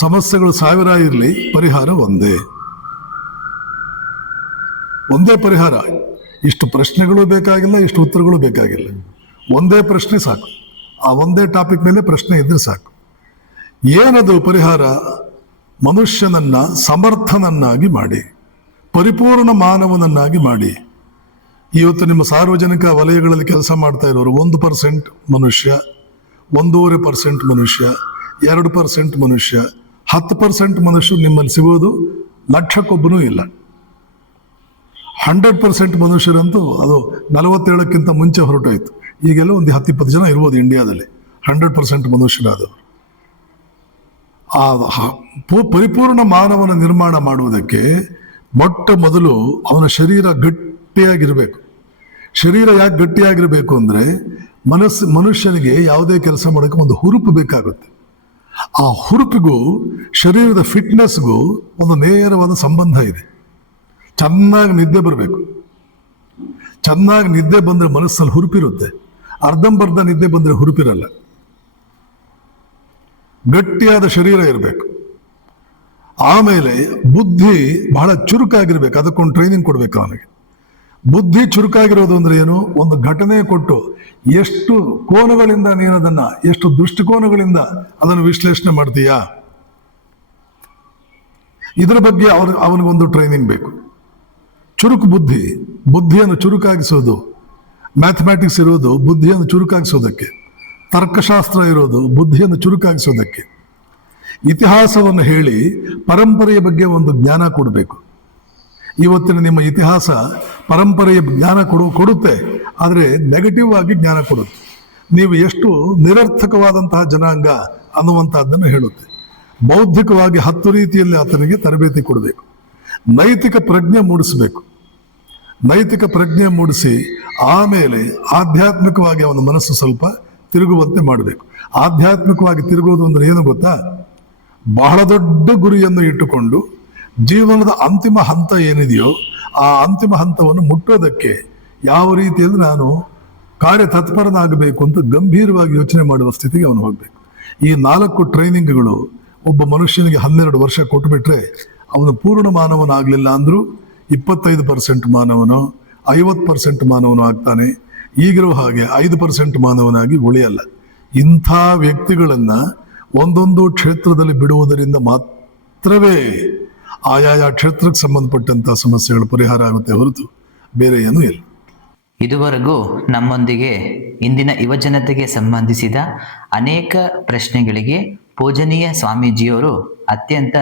ಸಮಸ್ಯೆಗಳು 1000 ಇರಲಿ, ಪರಿಹಾರ ಒಂದೇ. ಒಂದೇ ಪರಿಹಾರ. ಇಷ್ಟು ಪ್ರಶ್ನೆಗಳು ಬೇಕಾಗಿಲ್ಲ, ಇಷ್ಟು ಉತ್ತರಗಳು ಬೇಕಾಗಿಲ್ಲ. ಒಂದೇ ಪ್ರಶ್ನೆ ಸಾಕು. ಆ ಒಂದೇ ಟಾಪಿಕ್ ಮೇಲೆ ಪ್ರಶ್ನೆ ಇದ್ರೆ ಸಾಕು. ಏನದು ಪರಿಹಾರ? ಮನುಷ್ಯನನ್ನ ಸಮರ್ಥನನ್ನಾಗಿ ಮಾಡಿ, ಪರಿಪೂರ್ಣ ಮಾನವನನ್ನಾಗಿ ಮಾಡಿ. ಇವತ್ತು ನಿಮ್ಮ ಸಾರ್ವಜನಿಕ ವಲಯಗಳಲ್ಲಿ ಕೆಲಸ ಮಾಡ್ತಾ ಇರೋರು 1% ಮನುಷ್ಯ, 1.5% ಮನುಷ್ಯ, 2% ಮನುಷ್ಯ, 10% ಮನುಷ್ಯರು ನಿಮ್ಮಲ್ಲಿ ಸಿಗೋದು ಲಕ್ಷಕ್ಕೊಬ್ಬನೂ ಇಲ್ಲ. 100% ಮನುಷ್ಯರಂತೂ ಅದು 47ಕ್ಕಿಂತ ಮುಂಚೆ ಹೊರಟೋಯ್ತು. ಈಗೆಲ್ಲ ಒಂದು 10-20 ಜನ ಇರ್ಬೋದು ಇಂಡಿಯಾದಲ್ಲಿ 100% ಮನುಷ್ಯರಾದವರು. ಆ ಪರಿಪೂರ್ಣ ಮಾನವನ ನಿರ್ಮಾಣ ಮಾಡುವುದಕ್ಕೆ ಮೊಟ್ಟ ಮೊದಲು ಅವನ ಶರೀರ ಗಟ್ಟಿಯಾಗಿರ್ಬೇಕು. ಶರೀರ ಯಾಕೆ ಗಟ್ಟಿಯಾಗಿರ್ಬೇಕು ಅಂದ್ರೆ, ಮನುಷ್ಯನಿಗೆ ಯಾವುದೇ ಕೆಲಸ ಮಾಡೋಕ್ಕೆ ಒಂದು ಹುರುಪು ಬೇಕಾಗುತ್ತೆ. ಆ ಹುರುಪಿಗೂ ಶರೀರದ ಫಿಟ್ನೆಸ್ಗೂ ಒಂದು ನೇರವಾದ ಸಂಬಂಧ ಇದೆ. ಚೆನ್ನಾಗಿ ನಿದ್ದೆ ಬರಬೇಕು. ಚೆನ್ನಾಗಿ ನಿದ್ದೆ ಬಂದ್ರೆ ಮನಸ್ಸಲ್ಲಿ ಹುರುಪಿರುತ್ತೆ. ಅರ್ಧಂಬರ್ಧ ನಿದ್ದೆ ಬಂದ್ರೆ ಹುರುಪಿರಲ್ಲ. ಗಟ್ಟಿಯಾದ ಶರೀರ ಇರಬೇಕು. ಆಮೇಲೆ ಬುದ್ಧಿ ಬಹಳ ಚುರುಕಾಗಿರ್ಬೇಕು. ಅದಕ್ಕೊಂದು ಟ್ರೈನಿಂಗ್ ಕೊಡ್ಬೇಕು ಅವನಿಗೆ. ಬುದ್ಧಿ ಚುರುಕಾಗಿರೋದು ಅಂದ್ರೆ ಏನು? ಒಂದು ಘಟನೆ ಕೊಟ್ಟು ಎಷ್ಟು ಕೋನಗಳಿಂದ ನೀನು ಅದನ್ನ, ಎಷ್ಟು ದೃಷ್ಟಿಕೋನಗಳಿಂದ ಅದನ್ನು ವಿಶ್ಲೇಷಣೆ ಮಾಡ್ತೀಯಾ, ಇದರ ಬಗ್ಗೆ ಅವನಿಗೊಂದು ಟ್ರೈನಿಂಗ್ ಬೇಕು. ಚುರುಕು ಬುದ್ಧಿ, ಬುದ್ಧಿಯನ್ನು ಚುರುಕಾಗಿಸೋದು. ಮ್ಯಾಥಮ್ಯಾಟಿಕ್ಸ್ ಇರೋದು ಬುದ್ಧಿಯನ್ನು ಚುರುಕಾಗಿಸೋದಕ್ಕೆ, ತರ್ಕಶಾಸ್ತ್ರ ಇರೋದು ಬುದ್ಧಿಯನ್ನು ಚುರುಕಾಗಿಸೋದಕ್ಕೆ. ಇತಿಹಾಸವನ್ನು ಹೇಳಿ ಪರಂಪರೆಯ ಬಗ್ಗೆ ಒಂದು ಜ್ಞಾನ ಕೊಡಬೇಕು. ಇವತ್ತಿನ ನಿಮ್ಮ ಇತಿಹಾಸ ಪರಂಪರೆಯ ಜ್ಞಾನ ಕೊಡುತ್ತೆ, ಆದರೆ ನೆಗೆಟಿವ್ ಆಗಿ ಜ್ಞಾನ ಕೊಡುತ್ತೆ. ನೀವು ಎಷ್ಟು ನಿರರ್ಥಕವಾದಂತಹ ಜನಾಂಗ ಅನ್ನುವಂತಹದ್ದನ್ನು ಹೇಳುತ್ತೆ. ಬೌದ್ಧಿಕವಾಗಿ 10 ರೀತಿಯಲ್ಲಿ ಆತನಿಗೆ ತರಬೇತಿ ಕೊಡಬೇಕು. ನೈತಿಕ ಪ್ರಜ್ಞೆ ಮೂಡಿಸಬೇಕು. ನೈತಿಕ ಪ್ರಜ್ಞೆ ಮೂಡಿಸಿ ಆಮೇಲೆ ಆಧ್ಯಾತ್ಮಿಕವಾಗಿ ಅವನ ಮನಸ್ಸು ಸ್ವಲ್ಪ ತಿರುಗುವಂತೆ ಮಾಡಬೇಕು. ಆಧ್ಯಾತ್ಮಿಕವಾಗಿ ತಿರುಗುವುದು ಅಂದ್ರೆ ಏನು ಗೊತ್ತಾ? ಬಹಳ ದೊಡ್ಡ ಗುರಿಯನ್ನು ಇಟ್ಟುಕೊಂಡು ಜೀವನದ ಅಂತಿಮ ಹಂತ ಏನಿದೆಯೋ ಆ ಅಂತಿಮ ಹಂತವನ್ನು ಮುಟ್ಟೋದಕ್ಕೆ ಯಾವ ರೀತಿಯಲ್ಲಿ ನಾನು ಕಾರ್ಯತತ್ಪರನಾಗಬೇಕು ಅಂತ ಗಂಭೀರವಾಗಿ ಯೋಚನೆ ಮಾಡುವ ಸ್ಥಿತಿಗೆ ಅವನು ಹೋಗ್ಬೇಕು. ಈ 4 ಟ್ರೈನಿಂಗ್ಗಳು ಒಬ್ಬ ಮನುಷ್ಯನಿಗೆ 12 ವರ್ಷ ಕೊಟ್ಟುಬಿಟ್ರೆ ಅವನು ಪೂರ್ಣ ಮಾನವನಾಗಲಿಲ್ಲ ಅಂದ್ರೂ 25% ಮಾನವನೋ 50% ಮಾನವನು ಆಗ್ತಾನೆ. ಈಗಿರೋ ಹಾಗೆ 5% ಮಾನವನಾಗಿ ಉಳಿಯಲ್ಲ. ಇಂಥ ವ್ಯಕ್ತಿಗಳನ್ನ ಒಂದೊಂದು ಕ್ಷೇತ್ರದಲ್ಲಿ ಬಿಡುವುದರಿಂದ ಮಾತ್ರವೇ ಆಯಾಯ ಕ್ಷೇತ್ರಕ್ಕೆ ಸಂಬಂಧಪಟ್ಟಂತಹ ಸಮಸ್ಯೆಗಳ ಪರಿಹಾರ ಆಗುತ್ತೆ ಹೊರತು ಬೇರೆ ಏನೂ ಇಲ್ಲ. ಇದುವರೆಗೂ ನಮ್ಮೊಂದಿಗೆ ಇಂದಿನ ಯುವಜನತೆಗೆ ಸಂಬಂಧಿಸಿದ ಅನೇಕ ಪ್ರಶ್ನೆಗಳಿಗೆ ಪೂಜನೀಯ ಸ್ವಾಮೀಜಿಯವರು ಅತ್ಯಂತ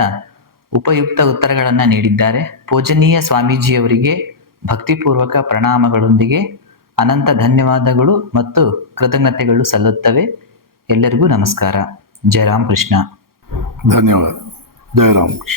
ಉಪಯುಕ್ತ ಉತ್ತರಗಳನ್ನು ನೀಡಿದ್ದಾರೆ. ಪೂಜನೀಯ ಸ್ವಾಮೀಜಿಯವರಿಗೆ ಭಕ್ತಿಪೂರ್ವಕ ಪ್ರಣಾಮಗಳೊಂದಿಗೆ ಅನಂತ ಧನ್ಯವಾದಗಳು ಮತ್ತು ಕೃತಜ್ಞತೆಗಳು ಸಲ್ಲುತ್ತವೆ. ಎಲ್ಲರಿಗೂ ನಮಸ್ಕಾರ. ಜಯರಾಮ್ ಕೃಷ್ಣ. ಧನ್ಯವಾದ. ಜಯರಾಮ್ ಕೃಷ್ಣ.